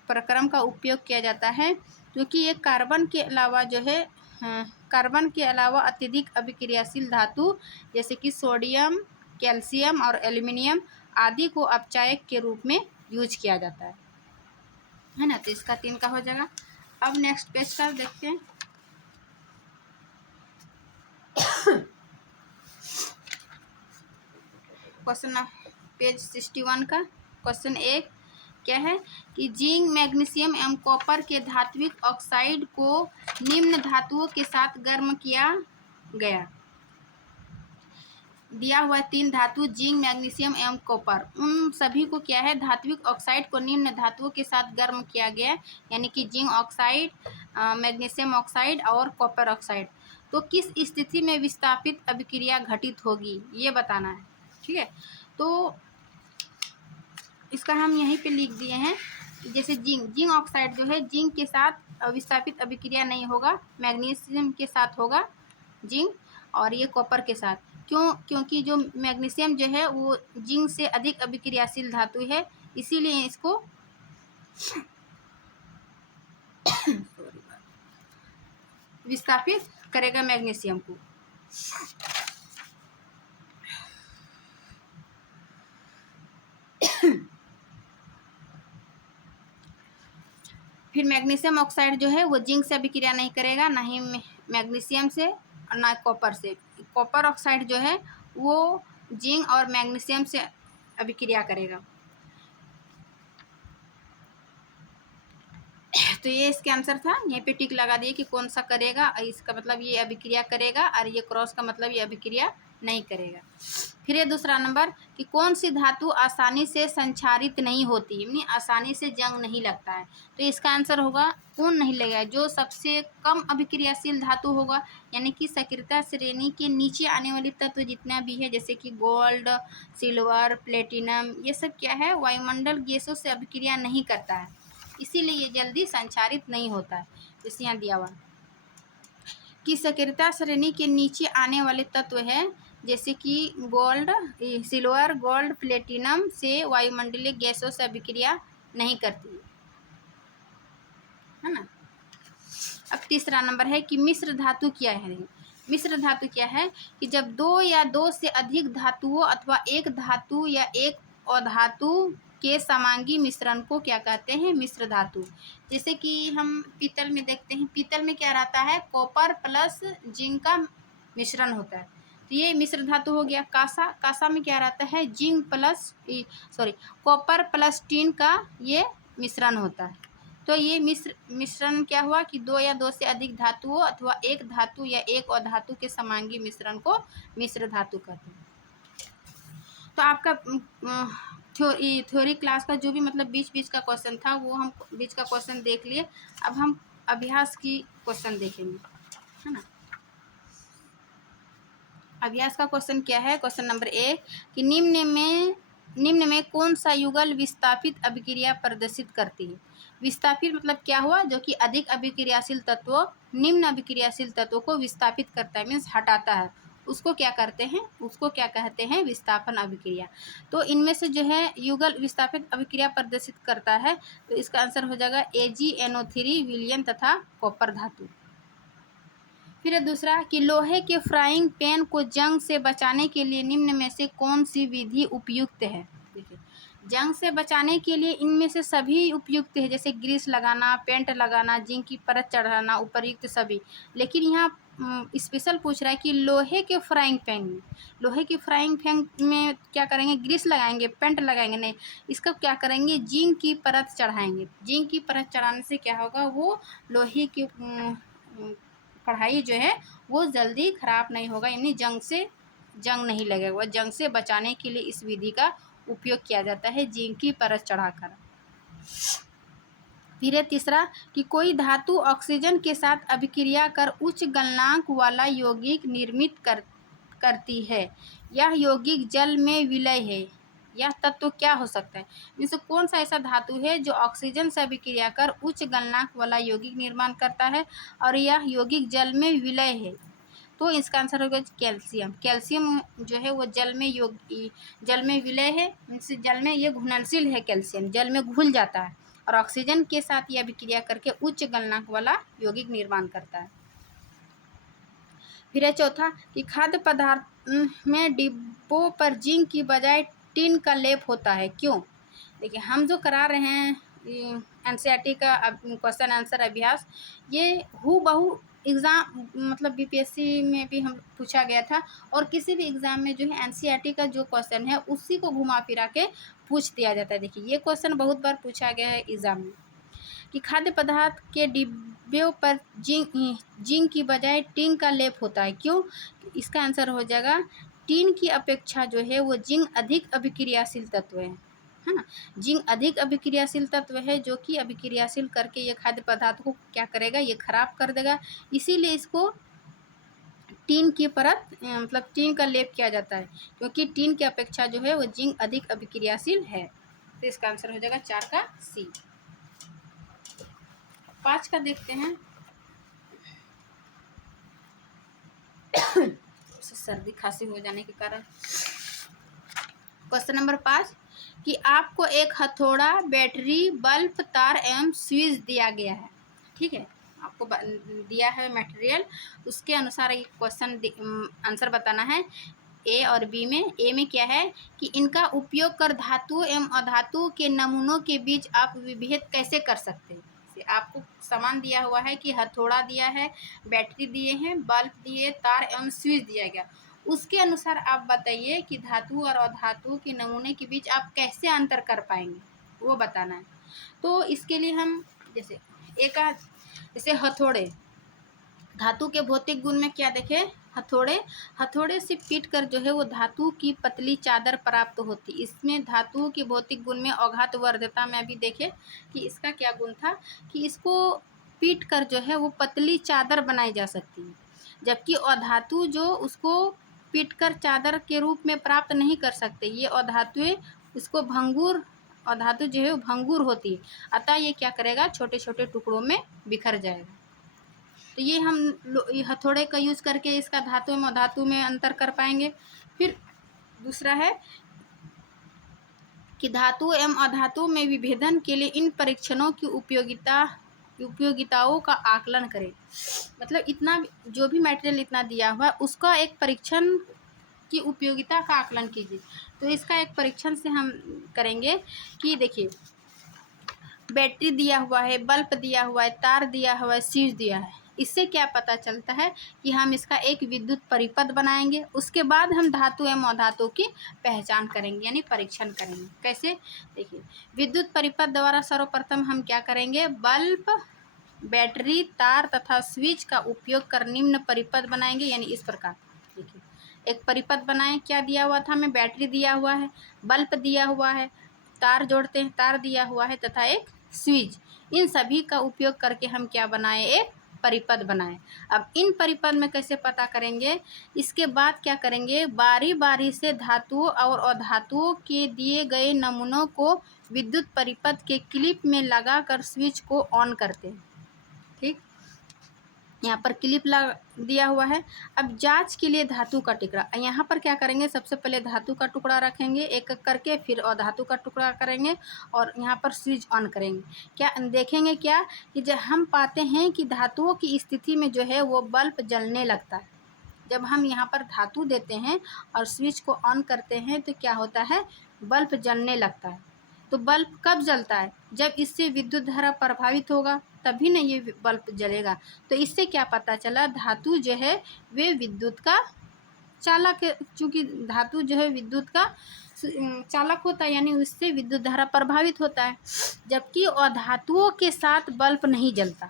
प्रक्रम का उपयोग किया जाता है। क्योंकि ये कार्बन के अलावा जो है, कार्बन के अलावा अत्यधिक अभिक्रियाशील धातु जैसे कि सोडियम, कैल्शियम और एल्युमिनियम आदि को अपचायक के रूप में यूज किया जाता है ना। तो इसका 3 का हो जाएगा। अब नेक्स्ट पेज का देखते हैं। क्वेश्चन पेज 61 का क्वेश्चन 1 क्या है कि जिंक, मैग्नीशियम एवं कॉपर के धात्विक ऑक्साइड को निम्न धातुओं के साथ गर्म किया गया। दिया हुआ 3 धातु जिंक, मैग्नीशियम एवं कॉपर, उन सभी को क्या है, धात्विक ऑक्साइड को निम्न धातुओं के साथ गर्म किया गया। यानी कि जिंक ऑक्साइड, मैग्नीशियम ऑक्साइड और कॉपर ऑक्साइड। तो किस स्थिति में विस्थापित अभिक्रिया घटित होगी, ये बताना है। ठीक है, तो इसका हम यहीं पे लिख दिए हैं जैसे जिंक, जिंक ऑक्साइड जो है जिंक के साथ विस्थापित अभिक्रिया नहीं होगा, मैग्नीशियम के साथ होगा जिंक, और ये कॉपर के साथ। क्यों? क्योंकि जो मैग्नीशियम जो है वो जिंक से अधिक अभिक्रियाशील धातु है, इसीलिए इसको विस्थापित करेगा मैग्नीशियम को। फिर मैग्नीशियम ऑक्साइड जो है वो जिंक से अभिक्रिया नहीं करेगा, ना ही मैग्नीशियम से और ना कॉपर से। कॉपर ऑक्साइड जो है वो जिंक और मैग्नीशियम से अभिक्रिया करेगा। तो ये इसके आंसर था। यहीं पे टिक लगा दिए कि कौन सा करेगा, इसका मतलब ये अभिक्रिया करेगा, और ये क्रॉस का मतलब ये अभिक्रिया नहीं करेगा। फिर ये दूसरा नंबर कि कौन सी धातु आसानी से संक्षारित नहीं होती, यानी आसानी से जंग नहीं लगता है। तो इसका आंसर होगा कौन नहीं लगेगा, जो सबसे कम अभिक्रियाशील धातु होगा, यानी कि सक्रियता श्रेणी के नीचे आने वाली तत्व जितना भी है, जैसे कि गोल्ड, सिल्वर, प्लेटिनम, ये सब क्या है, वायुमंडल गैसों से अभिक्रिया नहीं करता है, इसीलिए ये जल्दी संचारित नहीं होता है। जैसे यहाँ दिया हुआ कि सक्रियता श्रेणी के नीचे आने वाले तत्व है, जैसे कि गोल्ड, सिल्वर, गोल्ड, प्लेटिनम से वायुमंडलीय गैसों से अभिक्रिया नहीं करती है ना। अब तीसरा नंबर है कि मिश्र धातु क्या है। मिश्र धातु क्या है कि जब दो या दो से अधिक धातुओं अथवा एक धातु या एक अधातु के समांगी मिश्रण को क्या कहते हैं, मिश्र धातु। जैसे कि हम पीतल में देखते हैं, पीतल में क्या रहता है, कॉपर प्लस जिंक का मिश्रण होता है, तो ये मिश्र धातु हो गया। कांसा, कांसा में क्या रहता है, zinc plus copper plus tin का ये मिश्रण होता है। तो ये मिश्रण क्या हुआ कि दो या दो से अधिक धातुओं अथवा एक धातु या एक अधातु के समांगी मिश्रण को मिश्र धातु कहते हैं। तो आपका थ्योरी क्लास का जो भी मतलब बीच बीच का क्वेश्चन था वो हम बीच का क्वेश्चन देख लिए। अब हम अभ्यास की क्वेश्चन देखेंगे, है ना। अभ्यास का क्वेश्चन क्या है, क्वेश्चन नंबर 1 कि निम्न में कौन सा युगल विस्थापित अभिक्रिया प्रदर्शित करती है। विस्थापित मतलब क्या हुआ, जो कि अधिक अभिक्रियाशील तत्वों निम्न अभिक्रियाशील तत्वों को विस्थापित करता है, मीन्स हटाता है, उसको क्या करते हैं, उसको क्या कहते हैं, विस्थापन अभिक्रिया। तो इनमें से जो है युगल विस्थापित अभिक्रिया प्रदर्शित करता है, तो इसका आंसर हो जाएगा AgNO3, विलियम तथा कॉपर धातु। फिर दूसरा कि लोहे के फ्राइंग पैन को जंग से बचाने के लिए निम्न में से कौन सी विधि उपयुक्त है। देखिए, जंग से बचाने के लिए इनमें से सभी उपयुक्त है, जैसे ग्रीस लगाना, पेंट लगाना, जिंक की परत चढ़ाना, उपयुक्त सभी। लेकिन यहाँ स्पेशल पूछ रहा है कि लोहे के फ्राइंग पैन में, लोहे की फ्राइंग पैन में क्या करेंगे, ग्रीस लगाएंगे, पेंट लगाएंगे, नहीं, इसका क्या करेंगे, जिंक की परत चढ़ाएंगे। जिंक की परत चढ़ाने से क्या होगा, वो लोहे की कढ़ाई जो है वो जल्दी खराब नहीं होगा, यानी जंग नहीं लगेगा। जंग से बचाने के लिए इस विधि का उपयोग किया जाता है, जिंक की परत चढ़ाकर। फिर तीसरा कि कोई धातु ऑक्सीजन के साथ अभिक्रिया कर उच्च गलनांक वाला यौगिक निर्मित करती है, यह यौगिक जल में विलय है, यह तत्व क्या हो सकता है। इनसे कौन सा ऐसा धातु है जो ऑक्सीजन से अभिक्रिया कर उच्च गलनांक वाला यौगिक निर्माण करता है और यह यौगिक जल में विलय है। तो इसका आंसर होगा कैल्शियम। कैल्शियम जो है वो जल में विलय है, इनसे जल में ये घुलनशील है, कैल्शियम जल में घुल जाता है और ऑक्सीजन के साथ यह अभिक्रिया करके उच्च गलनांक वाला यौगिक निर्माण करता है। फिर है चौथा कि खाद्य पदार्थ में डिब्बों पर जिंक की बजाय टिन का लेप होता है, क्यों। देखिए, हम जो करा रहे हैं NCERT का क्वेश्चन आंसर अभ्यास, ये हूबहू एग्ज़ाम मतलब BPSC में भी हम पूछा गया था, और किसी भी एग्ज़ाम में जो है NCERT का जो क्वेश्चन है उसी को घुमा फिरा के पूछ दिया जाता है। देखिए, ये क्वेश्चन बहुत बार पूछा गया है एग्ज़ाम में कि खाद्य पदार्थ के डिब्बों पर जिंक की बजाय टिन का लेप होता है, क्यों। इसका आंसर हो जाएगा टिन की अपेक्षा जो है वो जिंक अधिक अभिक्रियाशील तत्व है ना। जिंक अधिक अभिक्रियाशील तत्व है, जो कि अभिक्रियाशील करके ये खाद्य पदार्थ को क्या करेगा, ये खराब कर देगा, इसीलिए इसको टिन की परत मतलब टिन का लेप किया जाता है, क्योंकि टिन की अपेक्षा जो है वो जिंक अधिक अभिक्रियाशील है। तो इसका आंसर हो जाएगा 4 का C। 5 का देखते हैं। सर्दी खांसी हो जाने के कारण। क्वेश्चन नंबर 5 कि आपको एक हथौड़ा, बैटरी, बल्ब, तार एवं स्विच दिया गया है। ठीक है, आपको दिया है मटेरियल, उसके अनुसार ये क्वेश्चन आंसर बताना है। ए और बी में, ए में क्या है कि इनका उपयोग कर धातु एवं अधातु के नमूनों के बीच आप विभेद कैसे कर सकते हैं। आपको सामान दिया हुआ है कि हथौड़ा दिया है, बैटरी दिए हैं, बल्ब दिए, तार एवं स्विच दिया गया, उसके अनुसार आप बताइए कि धातु और अधातु के नमूने के बीच आप कैसे अंतर कर पाएंगे, वो बताना है। तो इसके लिए हम जैसे जैसे हथौड़े, धातु के भौतिक गुण में क्या देखे, हथौड़े से पीट कर जो है वो धातु की पतली चादर प्राप्त होती। इसमें धातु के भौतिक गुण में अघात वर्धता में अभी देखे कि इसका क्या गुण था कि इसको पीट कर जो है वो पतली चादर बनाई जा सकती है, जबकि अधातु जो उसको पीट कर चादर के रूप में प्राप्त नहीं कर सकते। ये अधातुएं उसको भंगुर, अधातु जो है वो भंगुर होती है, अतः ये क्या करेगा, छोटे छोटे टुकड़ों में बिखर जाएगा। तो ये हम हथौड़े का यूज़ करके इसका धातु में अधातु में अंतर कर पाएंगे। फिर दूसरा है कि धातु एवं अधातु में विभेदन के लिए इन परीक्षणों की उपयोगिताओं का आकलन करें। मतलब इतना जो भी मटेरियल इतना दिया हुआ उसका एक परीक्षण की उपयोगिता का आकलन कीजिए। तो इसका एक परीक्षण से हम करेंगे कि देखिए, बैटरी दिया हुआ है, बल्ब दिया हुआ है, तार दिया हुआ है, स्विच दिया है, इससे क्या पता चलता है कि हम इसका एक विद्युत परिपथ बनाएंगे। उसके बाद हम धातु एवं अधातु की पहचान करेंगे, यानी परीक्षण करेंगे। कैसे, देखिए, विद्युत परिपथ द्वारा सर्वप्रथम हम क्या करेंगे, बल्ब, बैटरी, तार तथा स्विच का उपयोग कर निम्न परिपथ बनाएंगे। यानी इस प्रकार देखिए, एक परिपथ बनाए, क्या दिया हुआ था हमें, बैटरी दिया हुआ है, बल्ब दिया हुआ है, तार जोड़ते हैं, तार दिया हुआ है तथा एक स्विच, इन सभी का उपयोग करके हम क्या बनाए, एक परिपथ बनाए। अब इन परिपथ में कैसे पता करेंगे, इसके बाद क्या करेंगे, बारी बारी से धातुओं और अधातुओं के दिए गए नमूनों को विद्युत परिपथ के क्लिप में लगाकर स्विच को ऑन करते हैं। ठीक, यहाँ पर क्लिप दिया हुआ है। अब जांच के लिए धातु का टुकड़ा, यहाँ पर क्या करेंगे, सबसे पहले धातु का टुकड़ा रखेंगे एक एक करके, फिर अधातु का टुकड़ा करेंगे और यहाँ पर स्विच ऑन करेंगे। क्या देखेंगे, क्या कि जब हम पाते हैं कि धातुओं की स्थिति में जो है वो बल्ब जलने लगता है। जब हम यहाँ पर धातु देते हैं और स्विच को ऑन करते हैं तो क्या होता है, बल्ब जलने लगता है। तो बल्ब कब जलता है, जब इससे विद्युत धारा प्रभावित होगा, तभी ना ये बल्ब जलेगा। तो इससे क्या पता चला, धातु जो है वे विद्युत का चालक है। चूँकि धातु जो है विद्युत का चालक होता है, यानी उससे विद्युत धारा प्रभावित होता है, जबकि अधातुओं के साथ बल्ब नहीं जलता।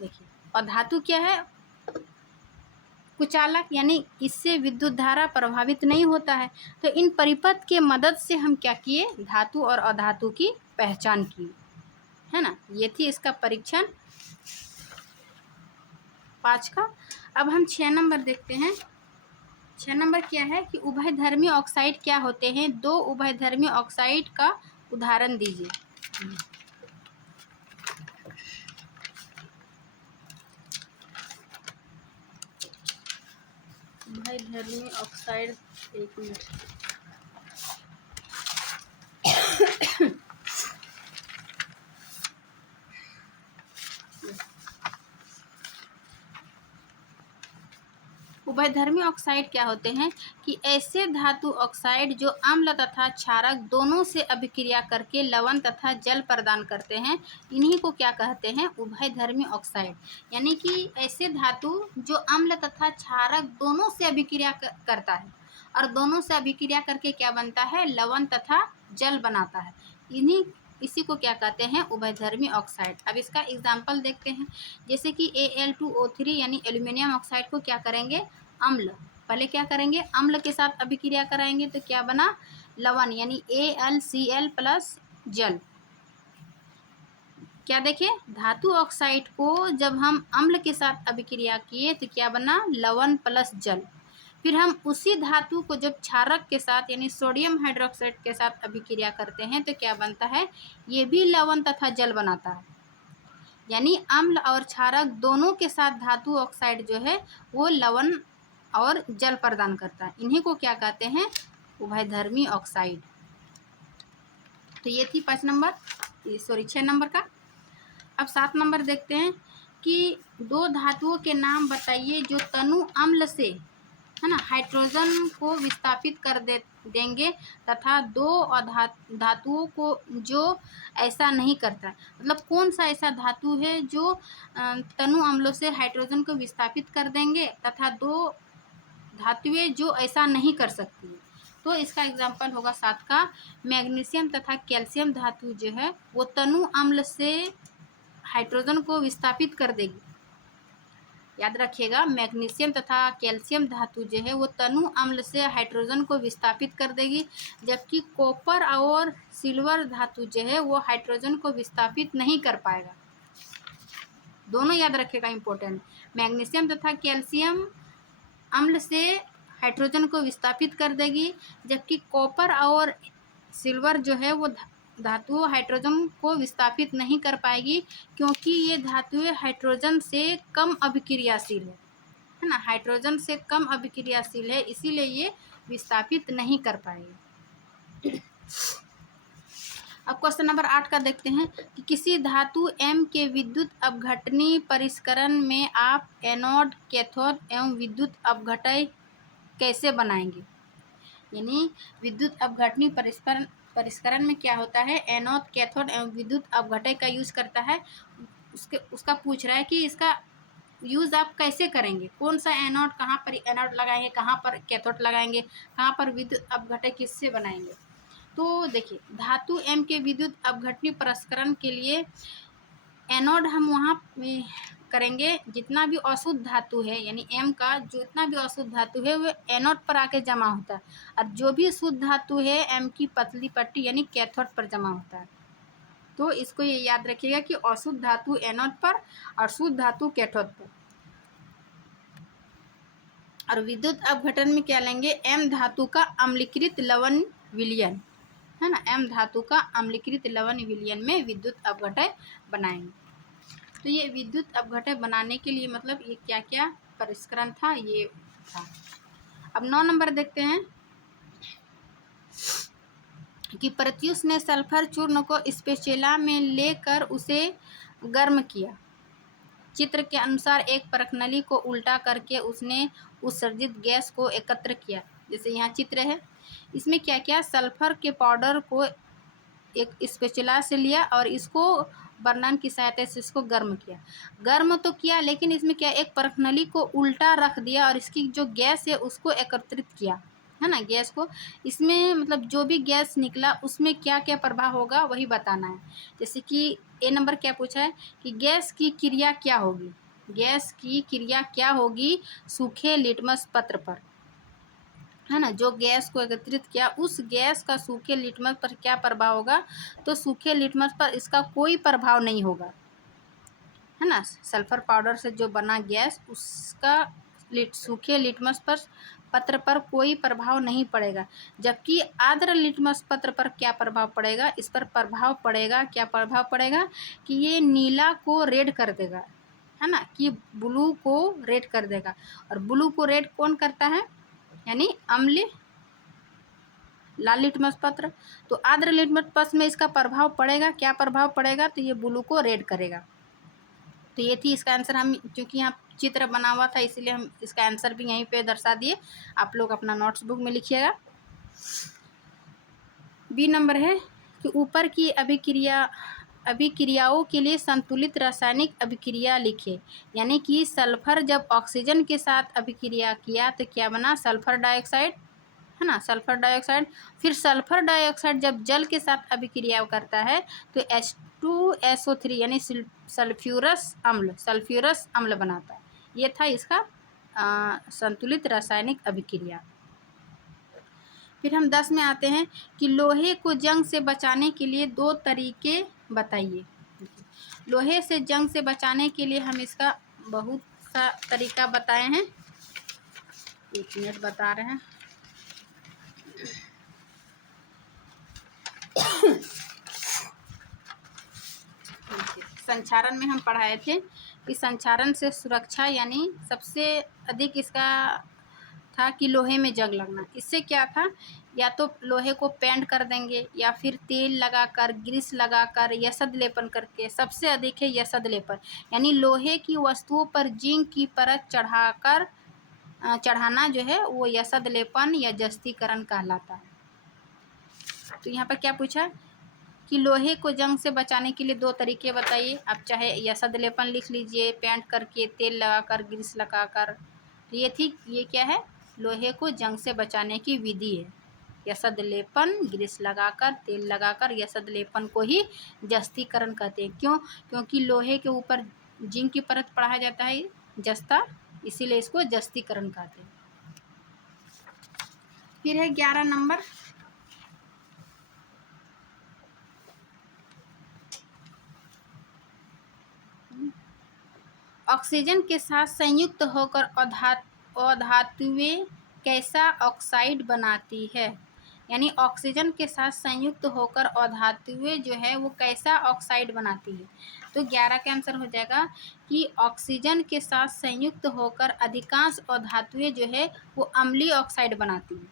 देखिए, अधातु क्या है, कुचालक, यानी इससे विद्युत धारा प्रभावित नहीं होता है। तो इन परिपथ के मदद से हम क्या किए, धातु और अधातु की पहचान की, है ना। ये थी इसका परीक्षण 5 का। अब हम 6 नंबर देखते हैं। 6 नंबर क्या है कि उभयधर्मी ऑक्साइड क्या होते हैं, 2 उभयधर्मी ऑक्साइड का उदाहरण दीजिए। उभयधर्मी ऑक्साइड, एक मिनट, उभयधर्मी ऑक्साइड क्या होते हैं कि ऐसे धातु ऑक्साइड जो अम्ल तथा क्षारक दोनों से अभिक्रिया करके लवण तथा जल प्रदान करते हैं, इन्हीं को क्या कहते हैं, उभयधर्मी ऑक्साइड। यानी कि ऐसे धातु जो अम्ल तथा क्षारक दोनों से अभिक्रिया करता है और दोनों से अभिक्रिया करके क्या बनता है, लवण तथा जल बनाता है, इसी को क्या कहते हैं, उभयधर्मी ऑक्साइड। अब इसका एग्जाम्पल देखते हैं। जैसे कि Al2O3 यानी एल्यूमिनियम ऑक्साइड को क्या करेंगे, अम्ल, पहले क्या करेंगे, अम्ल के साथ अभिक्रिया कराएंगे तो क्या बना, लवण, यानी AlCl प्लस जल। क्या देखें, धातु ऑक्साइड को जब हम अम्ल के साथ अभिक्रिया किए तो क्या बना, लवण प्लस जल। फिर हम उसी धातु को जब क्षारक के साथ यानी सोडियम हाइड्रोक्साइड के साथ अभिक्रिया करते हैं तो क्या बनता है, ये भी लवण तथा जल बनाता है। यानी अम्ल और क्षारक दोनों के साथ धातु ऑक्साइड जो है वो लवण और जल प्रदान करता है। इन्हीं को क्या कहते हैं? उभयधर्मी ऑक्साइड। तो ये थी 6 नंबर का। अब 7 नंबर देखते हैं कि दो धातुओं के नाम बताइए जो तनु अम्ल से, है ना, हाइड्रोजन को विस्थापित कर देंगे तथा दो धातुओं को जो ऐसा नहीं करता। मतलब कौन सा ऐसा धातु है जो तनु अम्लों से हाइड्रोजन को विस्थापित कर देंगे तथा दो धातुएं जो ऐसा नहीं कर सकती। तो इसका एग्जाम्पल होगा 7 का, मैग्नीशियम तथा कैल्शियम धातु जो है वो तनु अम्ल से हाइड्रोजन को विस्थापित कर देगी। याद रखिएगा, मैग्नीशियम तथा कैल्शियम धातु जो है वो तनु अम्ल से हाइड्रोजन को विस्थापित कर देगी, जबकि कॉपर और सिल्वर धातु जो है वो हाइड्रोजन को विस्थापित नहीं कर पाएगा। दोनों याद रखिएगा, इंपॉर्टेंट। मैग्नीशियम तथा कैल्शियम अम्ल से हाइड्रोजन को विस्थापित कर देगी, जबकि कॉपर और सिल्वर जो है वो धातु हाइड्रोजन को विस्थापित नहीं कर पाएगी, क्योंकि ये धातुएं हाइड्रोजन से कम अभिक्रियाशील है ना, हाइड्रोजन से कम अभिक्रियाशील है, इसीलिए ये विस्थापित नहीं कर पाएगी। अब क्वेश्चन नंबर 8 का देखते हैं कि किसी धातु M के विद्युत अपघटनी परिष्करण में आप एनोड, कैथोड एवं विद्युत अपघटय कैसे बनाएंगे। यानी विद्युत अपघटनी परिष्करण में क्या होता है, एनोड, कैथोड एवं विद्युत अपघटय का यूज करता है। उसका पूछ रहा है कि इसका यूज आप कैसे करेंगे, कौन सा एनोड, कहाँ पर एनोड लगाएंगे, कहाँ पर कैथोड लगाएंगे, कहाँ पर विद्युत अपघटय किससे बनाएंगे। तो देखिए, धातु M के विद्युत अपघटनी परिष्करण के लिए एनोड हम वहाँ करेंगे जितना भी अशुद्ध धातु है, यानी M का जितना भी अशुद्ध धातु है वो एनोड पर आके जमा होता है, और जो भी शुद्ध धातु है M की पतली पट्टी यानी कैथोड पर जमा होता है। तो इसको ये याद रखिएगा कि अशुद्ध धातु एनोड पर और शुद्ध धातु कैथोड पर। और विद्युत अपघटन में क्या लेंगे, M धातु का अम्लीकृत लवण विलयन, है ना, M धातु का अम्लीकृत लवण विलयन में विद्युत अपघटय बनाएंगे। तो ये विद्युत अपघटय बनाने के लिए मतलब ये क्या क्या परिष्करण था, ये था। अब 9 नंबर देखते हैं कि प्रत्यूष ने सल्फर चूर्ण को स्पेचुला में लेकर उसे गर्म किया। चित्र के अनुसार एक परखनली को उल्टा करके उसने उत्सर्जित गैस को एकत्र किया। जैसे यहाँ चित्र है, इसमें क्या क्या, सल्फर के पाउडर को एक स्पेचुला से लिया और इसको बर्नर की सहायता से इसको गर्म किया। गर्म तो किया, लेकिन इसमें क्या, एक परखनली को उल्टा रख दिया और इसकी जो गैस है उसको एकत्रित किया, है ना, गैस को। इसमें मतलब जो भी गैस निकला उसमें क्या क्या प्रभाव होगा वही बताना है। जैसे कि ए नंबर क्या पूछा है कि गैस की क्रिया क्या होगी, गैस की क्रिया क्या होगी सूखे लिटमस पत्र पर, है ना, जो गैस को एकत्रित किया उस गैस का सूखे लिटमस पर क्या प्रभाव होगा। तो सूखे लिटमस पर इसका कोई प्रभाव नहीं होगा, है ना, सल्फर पाउडर से जो बना गैस उसका सूखे लिटमस पर पत्र पर कोई प्रभाव नहीं पड़ेगा। जबकि आर्द्र लिटमस पत्र पर क्या प्रभाव पड़ेगा, इस पर प्रभाव पड़ेगा, क्या प्रभाव पड़ेगा कि ये नीला को रेड कर देगा, है ना, कि ब्लू को रेड कर देगा। और ब्लू को रेड कौन करता है, यानी अम्ल लाल लिटमस पत्र। तो आर्द्र लिटमस पत्र में इसका प्रभाव पड़ेगा, क्या प्रभाव पड़ेगा, तो ये ब्लू को रेड करेगा। तो ये थी इसका आंसर। हम क्योंकि यहाँ चित्र बना हुआ था इसीलिए हम इसका आंसर भी यहीं पे दर्शा दिए, आप लोग अपना नोट्स बुक में लिखिएगा। बी नंबर है कि ऊपर की अभिक्रियाओं के लिए संतुलित रासायनिक अभिक्रिया लिखे। यानी कि सल्फर जब ऑक्सीजन के साथ अभिक्रिया किया तो क्या बना, सल्फर डाइऑक्साइड, है ना, सल्फर डाइऑक्साइड। फिर सल्फर डाइऑक्साइड जब जल के साथ अभिक्रिया करता है तो H2SO3 यानी सल्फ्यूरस अम्ल बनाता है। ये था इसका संतुलित रासायनिक अभिक्रिया। फिर हम 10 में आते हैं कि लोहे को जंग से बचाने के लिए 2 तरीके बताइए। लोहे से जंग से बचाने के लिए हम इसका बहुत सा तरीका बताए हैं, 1 मिनट बता रहे हैं। संक्षारण में हम पढ़ाए थे कि संक्षारण से सुरक्षा यानी सबसे अधिक इसका था कि लोहे में जंग लगना। इससे क्या था, या तो लोहे को पेंट कर देंगे या फिर तेल लगाकर, ग्रीस लगाकर, यसद लेपन करके। सबसे अधिक है यसद लेपन, यानी लोहे की वस्तुओं पर जिंक की परत चढ़ाकर चढ़ाना जो है वो यसद लेपन या जस्तीकरण कहलाता है। तो यहाँ पर क्या पूछा कि लोहे को जंग से बचाने के लिए 2 तरीके बताइए। आप चाहे यसद लेपन लिख लीजिए, पेंट करके, तेल लगाकर, ग्रीस लगाकर। तो ये क्या है, लोहे को जंग से बचाने की विधि है। यसद लेपन, ग्रीस लगाकर, तेल लगाकर, यसद लेपन को ही जस्तीकरण कहते हैं। क्यों? क्योंकि लोहे के ऊपर जिंक की परत पढ़ाया जाता है जस्ता, इसीलिए इसको जस्तीकरण कहते हैं। फिर है 11 नंबर, ऑक्सीजन के साथ संयुक्त होकर अधातुएं कैसा ऑक्साइड बनाती है। यानी ऑक्सीजन के साथ संयुक्त होकर अधातुएं जो है वो कैसा ऑक्साइड बनाती है। तो 11 का आंसर हो जाएगा कि ऑक्सीजन के साथ संयुक्त होकर अधिकांश अधातुएं जो है वो अम्लीय ऑक्साइड बनाती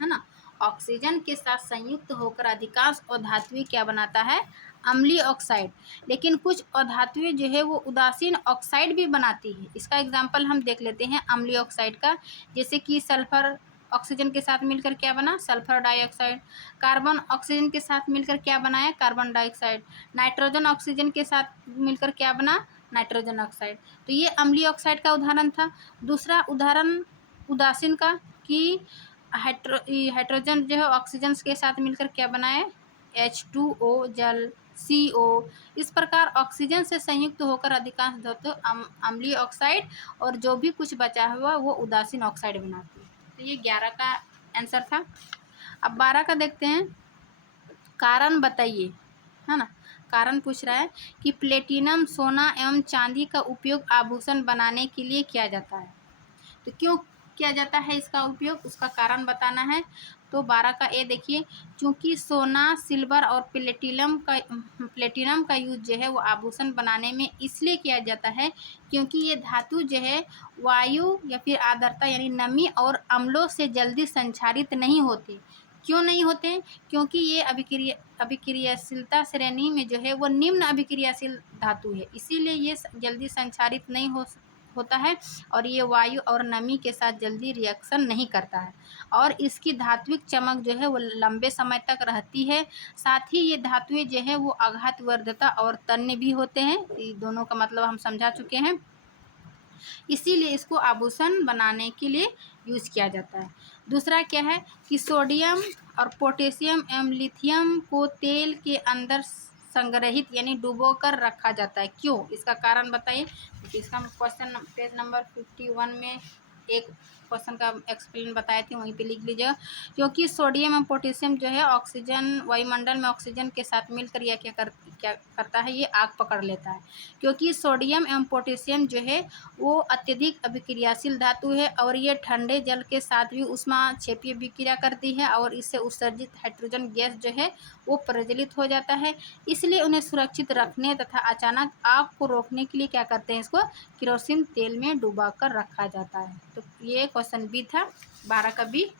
है ना। ऑक्सीजन के साथ संयुक्त होकर अधिकांश अधातुएं क्या बनाता है, अम्लीय ऑक्साइड। लेकिन कुछ अधातुएं जो है वो उदासीन ऑक्साइड भी बनाती है। इसका एग्जांपल हम देख लेते हैं अम्लीय ऑक्साइड का। जैसे कि सल्फर ऑक्सीजन के साथ मिलकर क्या बना, सल्फर डाइऑक्साइड। कार्बन ऑक्सीजन के साथ मिलकर क्या बनाया, कार्बन डाइऑक्साइड। नाइट्रोजन ऑक्सीजन के साथ मिलकर क्या बना, नाइट्रोजन ऑक्साइड। तो ये अम्लीय ऑक्साइड का उदाहरण था। दूसरा उदाहरण उदासीन का कि हाइड्रोजन जो है ऑक्सीजन के साथ मिलकर क्या बनाए, H2O जल, CO। इस प्रकार ऑक्सीजन से संयुक्त होकर अधिकांश धातु अम्लीय ऑक्साइड और जो भी कुछ बचा हुआ वो उदासीन ऑक्साइड बनाती है। तो ये 11 का आंसर था। अब 12 का देखते हैं, कारण बताइए, है ना। कारण पूछ रहा है कि प्लेटिनम, सोना एवं चांदी का उपयोग आभूषण बनाने के लिए किया जाता है। तो क्यों किया जाता है इसका उपयोग, उसका कारण बताना है। तो 12 का ए देखिए, चूंकि सोना, सिल्वर और प्लेटिनम का यूज जो है वो आभूषण बनाने में इसलिए किया जाता है क्योंकि ये धातु जो है वायु या फिर आर्द्रता यानी नमी और अम्लों से जल्दी संचारित नहीं होते। क्यों नहीं होते, क्योंकि ये अभिक्रियाशीलता श्रेणी में जो है वो निम्न अभिक्रियाशील धातु है, इसीलिए ये जल्दी संचारित नहीं होता है और ये वायु और नमी के साथ जल्दी रिएक्शन नहीं करता है और इसकी धात्विक चमक जो है वो लंबे समय तक रहती है। साथ ही ये धातुएं जो है वो आघातवर्धता और तन्य भी होते हैं। ये दोनों का मतलब हम समझा चुके हैं, इसीलिए इसको आभूषण बनाने के लिए यूज किया जाता है। दूसरा क्या है कि सोडियम और पोटेशियम एवं लिथियम को तेल के अंदर संग्रहित यानी डुबो कर रखा जाता है। क्यों, इसका कारण बताइए। इसका क्वेश्चन पेज नंबर 51 में एक क्वेश्चन का एक्सप्लेन बताए थे, वहीं पे लिख लीजिएगा। क्योंकि सोडियम एवं पोटेशियम जो है ऑक्सीजन वायुमंडल में ऑक्सीजन के साथ मिलकर यह क्या करता है, ये आग पकड़ लेता है। क्योंकि सोडियम एवं पोटेशियम जो है वो अत्यधिक अभिक्रियाशील धातु है और ये ठंडे जल के साथ भी ऊष्माक्षेपीय अभिक्रिया करती है और इससे उत्सर्जित हाइड्रोजन गैस जो है वो प्रज्वलित हो जाता है। इसलिए उन्हें सुरक्षित रखने तथा अचानक आग को रोकने के लिए क्या करते हैं, इसको केरोसिन तेल में डुबा कर रखा जाता है। तो ये क्वेश्चन बी था, 12 का बी।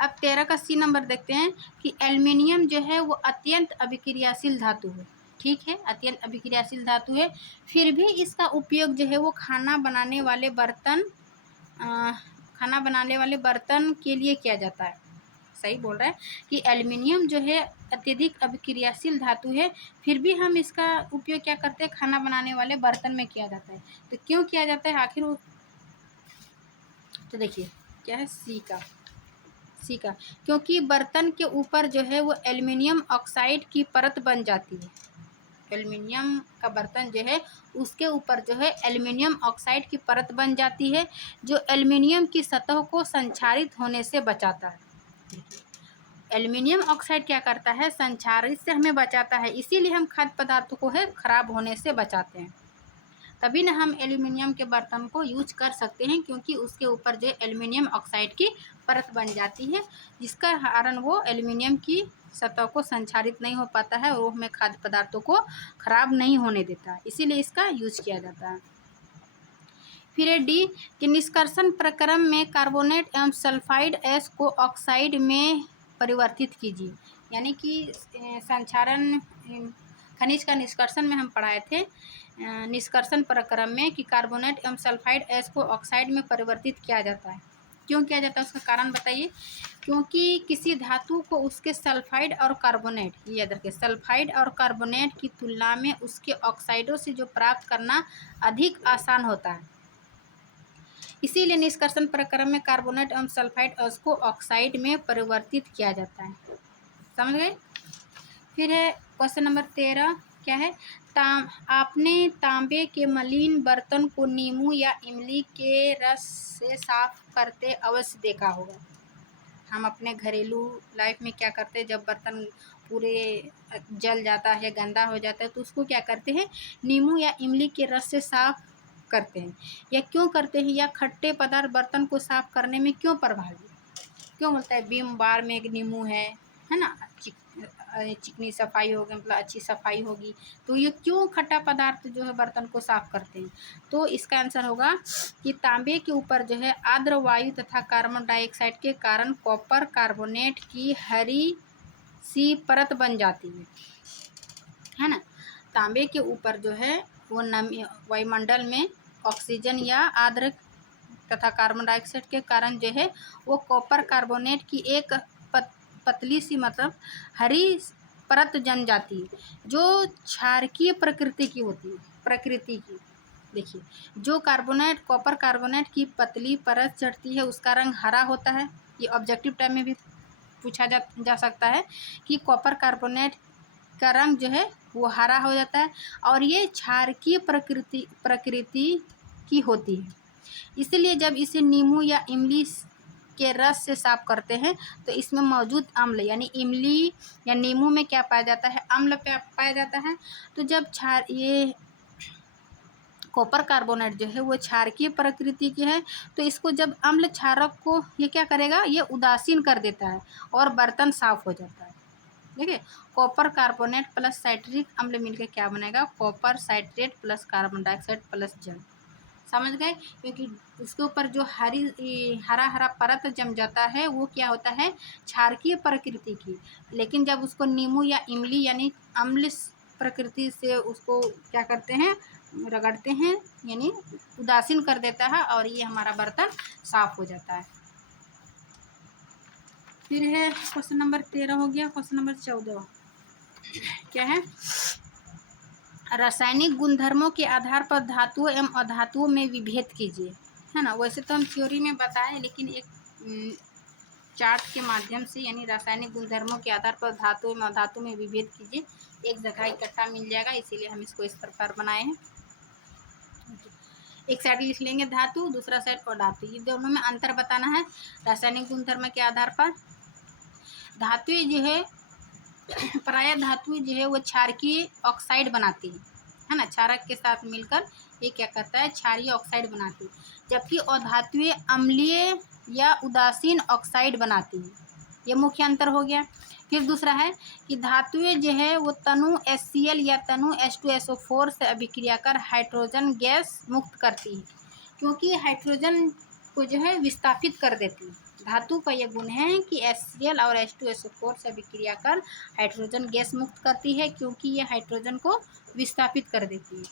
अब 13 का सी नंबर देखते हैं कि एल्युमिनियम जो है वो अत्यंत अभिक्रियाशील धातु है। ठीक है, अत्यंत अभिक्रियाशील धातु है, फिर भी इसका उपयोग जो है वो खाना बनाने वाले बर्तन के लिए किया जाता है। सही बोल रहा है कि एल्युमिनियम जो है अत्यधिक अभिक्रियाशील धातु है, फिर भी हम इसका उपयोग क्या करते हैं, खाना बनाने वाले बर्तन में किया जाता है। तो क्यों किया जाता है आखिर वो, तो देखिए क्या है सी का, क्योंकि बर्तन के ऊपर जो है वो एल्युमिनियम ऑक्साइड की परत बन जाती है। एल्युमिनियम का बर्तन जो है उसके ऊपर जो है एल्युमिनियम ऑक्साइड की परत बन जाती है जो एल्युमिनियम की सतह को संक्षारित होने से बचाता है। एल्युमिनियम ऑक्साइड क्या करता है, संक्षारित से हमें बचाता है, इसीलिए हम खाद्य पदार्थों को है खराब होने से बचाते हैं। तभी ना हम एल्युमिनियम के बर्तन को यूज कर सकते हैं, क्योंकि उसके ऊपर जो एल्युमिनियम ऑक्साइड की परत बन जाती है, जिसका कारण वो एल्युमिनियम की सतह को संक्षारित नहीं हो पाता है और वो हमें खाद्य पदार्थों को खराब नहीं होने देता, इसीलिए इसका यूज किया जाता है। फिर है डी कि निष्कर्षण प्रक्रम में कार्बोनेट एवं सल्फाइड एस को ऑक्साइड में परिवर्तित कीजिए। यानी कि संक्षारण खनिज का निष्कर्षण में हम पढ़ाए थे निष्कर्षण प्रक्रम में कि कार्बोनेट एवं सल्फाइड एस को ऑक्साइड में परिवर्तित किया जाता है। क्यों किया जाता है, उसका कारण बताइए। क्योंकि किसी धातु को उसके सल्फाइड और कार्बोनेट, याद रखिए, सल्फाइड और कार्बोनेट की तुलना में उसके ऑक्साइडों से जो प्राप्त करना अधिक आसान होता है, इसीलिए निष्कर्षण प्रक्रम में कार्बोनेट एवं सल्फाइड एस को ऑक्साइड में परिवर्तित किया जाता है। समझ गए। फिर है क्वेश्चन नंबर 13, क्या है, आपने तांबे के मलिन बर्तन को नींबू या इमली के रस से साफ करते अवश्य देखा होगा। हम अपने घरेलू लाइफ में क्या करते हैं, जब बर्तन पूरे जल जाता है, गंदा हो जाता है, तो उसको क्या करते हैं, नींबू या इमली के रस से साफ करते हैं। या क्यों करते हैं, या खट्टे पदार्थ बर्तन को साफ करने में क्यों प्रभावी, क्यों बोलता है, विम बार में एक नींबू है ना, चिकनी सफाई होगी, मतलब अच्छी सफाई होगी, तो ये क्यों खट्टा पदार्थ जो है बर्तन को साफ करते हैं। तो इसका आंसर होगा कि तांबे के ऊपर जो है आर्द्र वायु तथा कार्बन डाइऑक्साइड के कारण कॉपर कार्बोनेट की हरी सी परत बन जाती है ना। तांबे के ऊपर जो है वो वायुमंडल में ऑक्सीजन या आर्द्र तथा कार्बन डाइऑक्साइड के कारण जो है वो कॉपर कार्बोनेट की एक पतली सी, मतलब हरी परत जम जाती है, जो क्षारकीय प्रकृति की होती है। प्रकृति की देखिए, जो कार्बोनेट कॉपर कार्बोनेट की पतली परत चढ़ती है उसका रंग हरा होता है। ये ऑब्जेक्टिव टाइप में भी पूछा जा सकता है कि कॉपर कार्बोनेट का रंग जो है वो हरा हो जाता है, और ये क्षारकीय प्रकृति की होती है। इसलिए जब इसे नींबू या इमली के रस से साफ करते हैं तो इसमें मौजूद अम्ल, यानी इमली या नींबू में क्या पाया जाता है, अम्ल पाया जाता है। तो जब ये कॉपर कार्बोनेट जो है वो क्षारकीय प्रकृति की है, तो इसको जब अम्ल क्षारक को ये क्या करेगा, ये उदासीन कर देता है और बर्तन साफ हो जाता है। देखिए, कॉपर कार्बोनेट प्लस साइट्रिक अम्ल मिलकर क्या बनेगा, copper citrate plus carbon dioxide plus जल। समझ गए। क्योंकि उसके ऊपर जो हरा हरा परत जम जाता है वो क्या होता है, क्षारकीय प्रकृति की। लेकिन जब उसको नींबू या इमली यानी अम्ल प्रकृति से उसको क्या करते हैं, रगड़ते हैं, यानी उदासीन कर देता है, और ये हमारा बर्तन साफ हो जाता है। फिर है क्वेश्चन नंबर 13 हो गया। क्वेश्चन नंबर 14 क्या है, रासायनिक गुणधर्मों के आधार पर धातुओं एवं अधातुओं में विभेद कीजिए, है ना। वैसे तो हम थ्योरी में बताएं, लेकिन एक चार्ट के माध्यम से, यानी रासायनिक गुणधर्मों के आधार पर धातु एवं अधातु में विभेद कीजिए, एक जगह इकट्ठा मिल जाएगा, इसीलिए हम इसको इस प्रकार बनाए हैं। एक साइड लिख लेंगे धातु, दूसरा साइड अधातु, ये दोनों में अंतर बताना है। रासायनिक गुणधर्म के आधार पर धातुएं जो है, प्रायः धातुएं जो है वो क्षारकीय ऑक्साइड बनाती है ना, क्षारक के साथ मिलकर ये क्या करता है, क्षारीय ऑक्साइड बनाती है। जबकि अधातुएं अम्लीय या उदासीन ऑक्साइड बनाती है। ये मुख्य अंतर हो गया। फिर दूसरा है कि धातुएं जो है वो तनु HCl या तनु H2SO4 से अभिक्रिया कर हाइड्रोजन गैस मुक्त करती है, क्योंकि हाइड्रोजन को जो है विस्थापित कर देती है। धातु का यह गुण है कि HCl और H2SO4 से अभिक्रिया कर हाइड्रोजन गैस मुक्त करती है, क्योंकि यह हाइड्रोजन को विस्थापित कर देती है।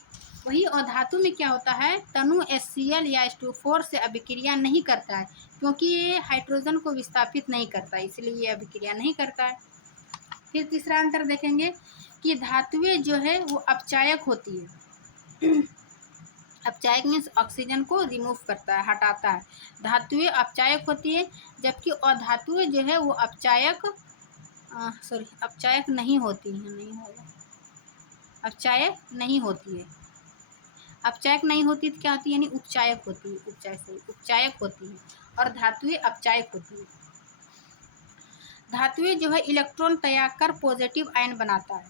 वही अधातु में क्या होता है, तनु HCl या H2O4 से अभिक्रिया नहीं करता है, क्योंकि ये हाइड्रोजन को विस्थापित नहीं करता, इसलिए ये अभिक्रिया नहीं करता है। फिर तीसरा अंतर देखेंगे कि धातुएं जो है वो अपचायक होती है। अपचायक मीन्स ऑक्सीजन को रिमूव करता है, हटाता है। धातुएं अपचायक होती है, जबकि अधातुएं जो है वो अपचायक नहीं होती है, नहीं होगा, अपचायक नहीं होती है। अपचायक नहीं होती तो क्या होती है, यानी उपचायक होती है, उपचायक होती है, और धातुएं अपचायक होती है। धातुएं जो है इलेक्ट्रॉन त्याग कर पॉजिटिव आयन बनाता है।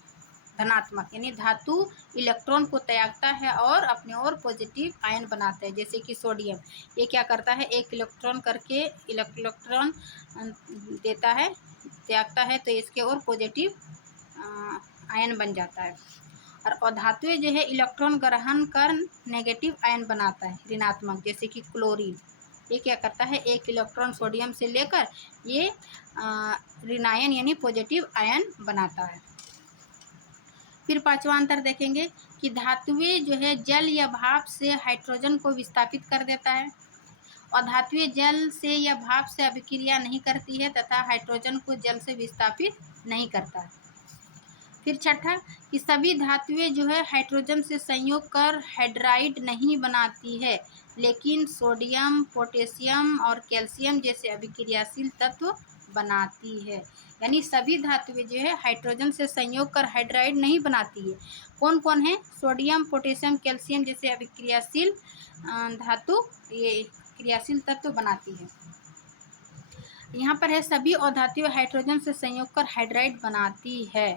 धनात्मक, यानी धातु इलेक्ट्रॉन को त्यागता है और अपने ओर पॉजिटिव आयन बनाता है। जैसे कि सोडियम, ये क्या करता है, एक इलेक्ट्रॉन करके इलेक्ट्रॉन देता है, त्यागता है, तो इसके ओर पॉजिटिव आयन बन जाता है। और अधातुएं जो है इलेक्ट्रॉन ग्रहण कर नेगेटिव आयन बनाता है, ऋणात्मक, जैसे कि क्लोरीन। ये क्या करता है, एक इलेक्ट्रॉन सोडियम से लेकर ये ऋणायन यानी पॉजिटिव आयन बनाता है। फिर पांचवा अंतर देखेंगे कि धातुएं जो है जल या भाप से हाइड्रोजन को विस्थापित कर देता है, और धातुएं जल से या भाप से अभिक्रिया नहीं करती है तथा हाइड्रोजन को जल से विस्थापित नहीं करता है। फिर छठा कि सभी धातुएं जो है हाइड्रोजन से संयोग कर हाइड्राइड नहीं बनाती है, लेकिन सोडियम, पोटेशियम और कैल्शियम जैसे अभिक्रियाशील तत्व बनाती है। यानी सभी धातुएं जो है हाइड्रोजन से संयोग कर हाइड्राइड नहीं बनाती है। कौन कौन है, सोडियम, पोटेशियम, कैल्शियम जैसे अभिक्रियाशील धातु ये क्रियाशील तत्व बनाती है। यहाँ पर है सभी अधातुएं हाइड्रोजन से संयोग कर हाइड्राइड बनाती है।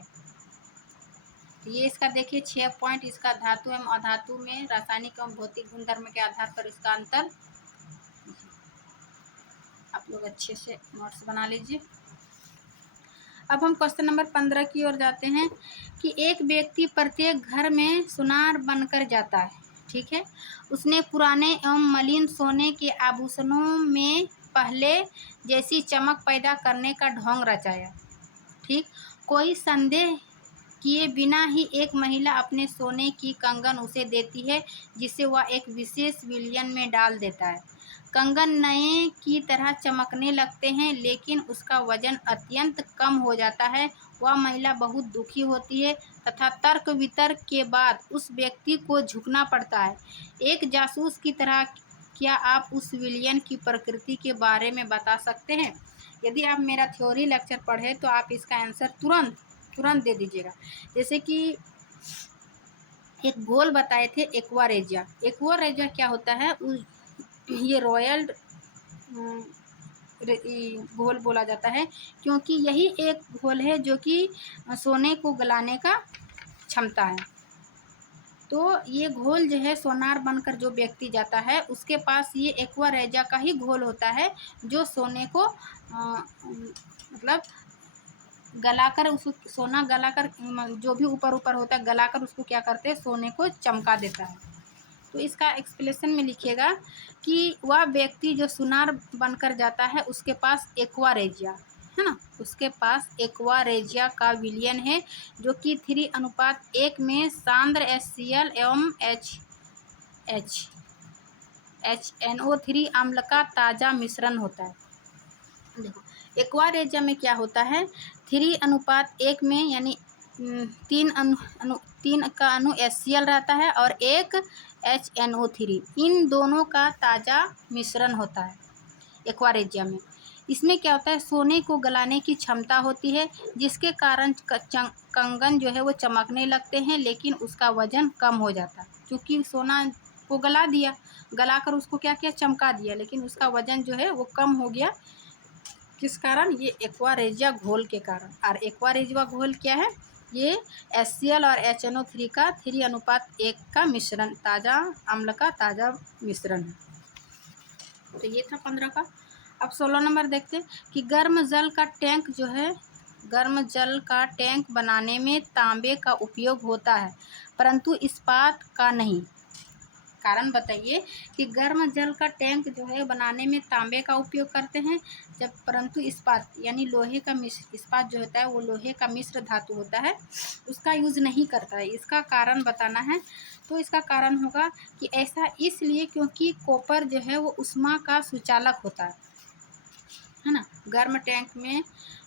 ये इसका देखिए 6 पॉइंट, इसका धातु एवं अधातु में रासायनिक एवं भौतिक गुणधर्म के आधार पर इसका अंतर। आप लोग अच्छे से नोट्स बना लीजिए। अब हम क्वेश्चन नंबर 15 की ओर जाते हैं कि एक व्यक्ति प्रत्येक घर में सुनार बनकर जाता है, ठीक है। उसने पुराने एवं मलिन सोने के आभूषणों में पहले जैसी चमक पैदा करने का ढोंग रचाया, ठीक। कोई संदेह किए बिना ही एक महिला अपने सोने की कंगन उसे देती है, जिसे वह एक विशेष विलयन में डाल देता है। कंगन नए की तरह चमकने लगते हैं, लेकिन उसका वजन अत्यंत कम हो जाता है। वह महिला बहुत दुखी होती है तथा तर्क वितर्क के बाद उस व्यक्ति को झुकना पड़ता है। एक जासूस की तरह क्या आप उस विलयन की प्रकृति के बारे में बता सकते हैं? यदि आप मेरा थ्योरी लेक्चर पढ़े तो आप इसका आंसर तुरंत दे दीजिएगा। जैसे कि एक घोल बताए थे एक्वारेजिया। एक्वारेजिया क्या होता है, ये रॉयल घोल बोला जाता है, क्योंकि यही एक घोल है जो कि सोने को गलाने का क्षमता है। तो ये घोल जो है सोनार बनकर जो व्यक्ति जाता है उसके पास ये एक्वारेजिया का ही घोल होता है, जो सोने को मतलब गलाकर उसको सोना गलाकर जो भी ऊपर होता है गलाकर उसको क्या करते हैं, सोने को चमका देता है। तो इसका एक्सप्लेनेशन में लिखिएगा कि वह व्यक्ति जो सुनार बनकर जाता है उसके पास एक्वारेजिया है ना, उसके पास एक्वारेजिया का विलयन है, जो कि 3:1 में सांद्र HCl एवं HNO3 अम्ल का ताज़ा मिश्रण होता है। देखो एक्वारेजिया में क्या होता है, 3:1 में यानी 3 का अणु HCl रहता है और एक HNO3, इन दोनों का ताज़ा मिश्रण होता है एक्वारेजिया में। इसमें क्या होता है, सोने को गलाने की क्षमता होती है, जिसके कारण कंगन जो है वो चमकने लगते हैं, लेकिन उसका वजन कम हो जाता है। क्योंकि सोना को गला दिया, गलाकर उसको क्या किया, चमका दिया, लेकिन उसका वजन जो है वो कम हो गया। किस कारण, ये एक्वारेजिया घोल के कारण। और एक्वारेजिया घोल क्या है, ये HCl और HNO3 का 3:1 का मिश्रण, ताज़ा अम्ल का ताज़ा मिश्रण है। तो ये था 15 का। अब 16 नंबर देखते हैं कि गर्म जल का टैंक जो है, गर्म जल का टैंक बनाने में तांबे का उपयोग होता है, परंतु इस्पात का नहीं। कारण बताइए कि गर्म जल का टैंक जो है बनाने में तांबे का उपयोग करते हैं, जब परंतु इस्पात यानी लोहे का मिश्र, इस्पात जो होता है वो लोहे का मिश्र धातु होता है, उसका यूज़ नहीं करता है। इसका कारण बताना है। तो इसका कारण होगा कि ऐसा इसलिए क्योंकि कॉपर जो है वो ऊष्मा का सुचालक होता है ना। गर्म टैंक में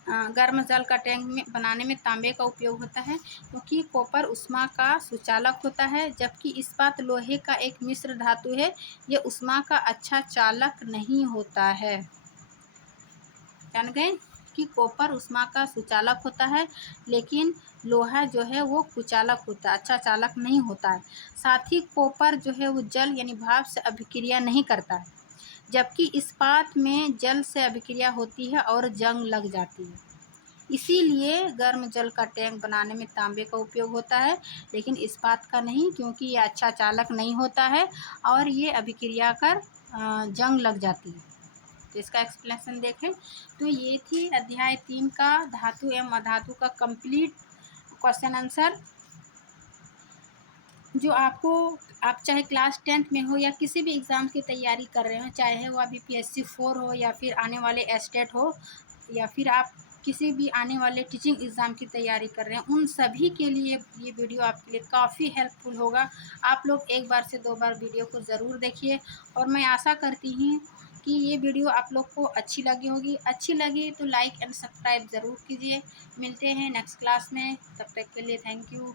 गर्म जल का टैंक में बनाने में तांबे का उपयोग होता है, क्योंकि कॉपर ऊष्मा का सुचालक होता है, जबकि इस्पात लोहे का एक मिश्र धातु है, यह ऊष्मा का अच्छा चालक नहीं होता है। जान गए कि कॉपर ऊष्मा का सुचालक होता है, लेकिन लोहा जो है वो कुचालक होता है, अच्छा चालक नहीं होता है। साथ ही कॉपर जो है वो जल यानी भाप से अभिक्रिया नहीं करता है, जबकि इस्पात में जल से अभिक्रिया होती है और जंग लग जाती है। इसीलिए गर्म जल का टैंक बनाने में तांबे का उपयोग होता है, लेकिन इस्पात का नहीं, क्योंकि ये अच्छा चालक नहीं होता है और ये अभिक्रिया कर जंग लग जाती है। तो इसका एक्सप्लेनेशन देखें तो ये थी अध्याय 3 का धातु एवं अधातु का कंप्लीट क्वेश्चन आंसर, जो आपको, आप चाहे क्लास 10th में हो या किसी भी एग्ज़ाम की तैयारी कर रहे हो, चाहे वो अभी PSC 4 हो या फिर आने वाले एस्टेट हो या फिर आप किसी भी आने वाले टीचिंग एग्ज़ाम की तैयारी कर रहे हैं, उन सभी के लिए ये वीडियो आपके लिए काफ़ी हेल्पफुल होगा। आप लोग एक बार से 2 बार वीडियो को ज़रूर देखिए और मैं आशा करती हूँ कि ये वीडियो आप लोग को अच्छी लगी होगी। अच्छी लगी तो लाइक एंड सब्सक्राइब ज़रूर कीजिए। मिलते हैं नेक्स्ट क्लास में, तब तक के लिए थैंक यू।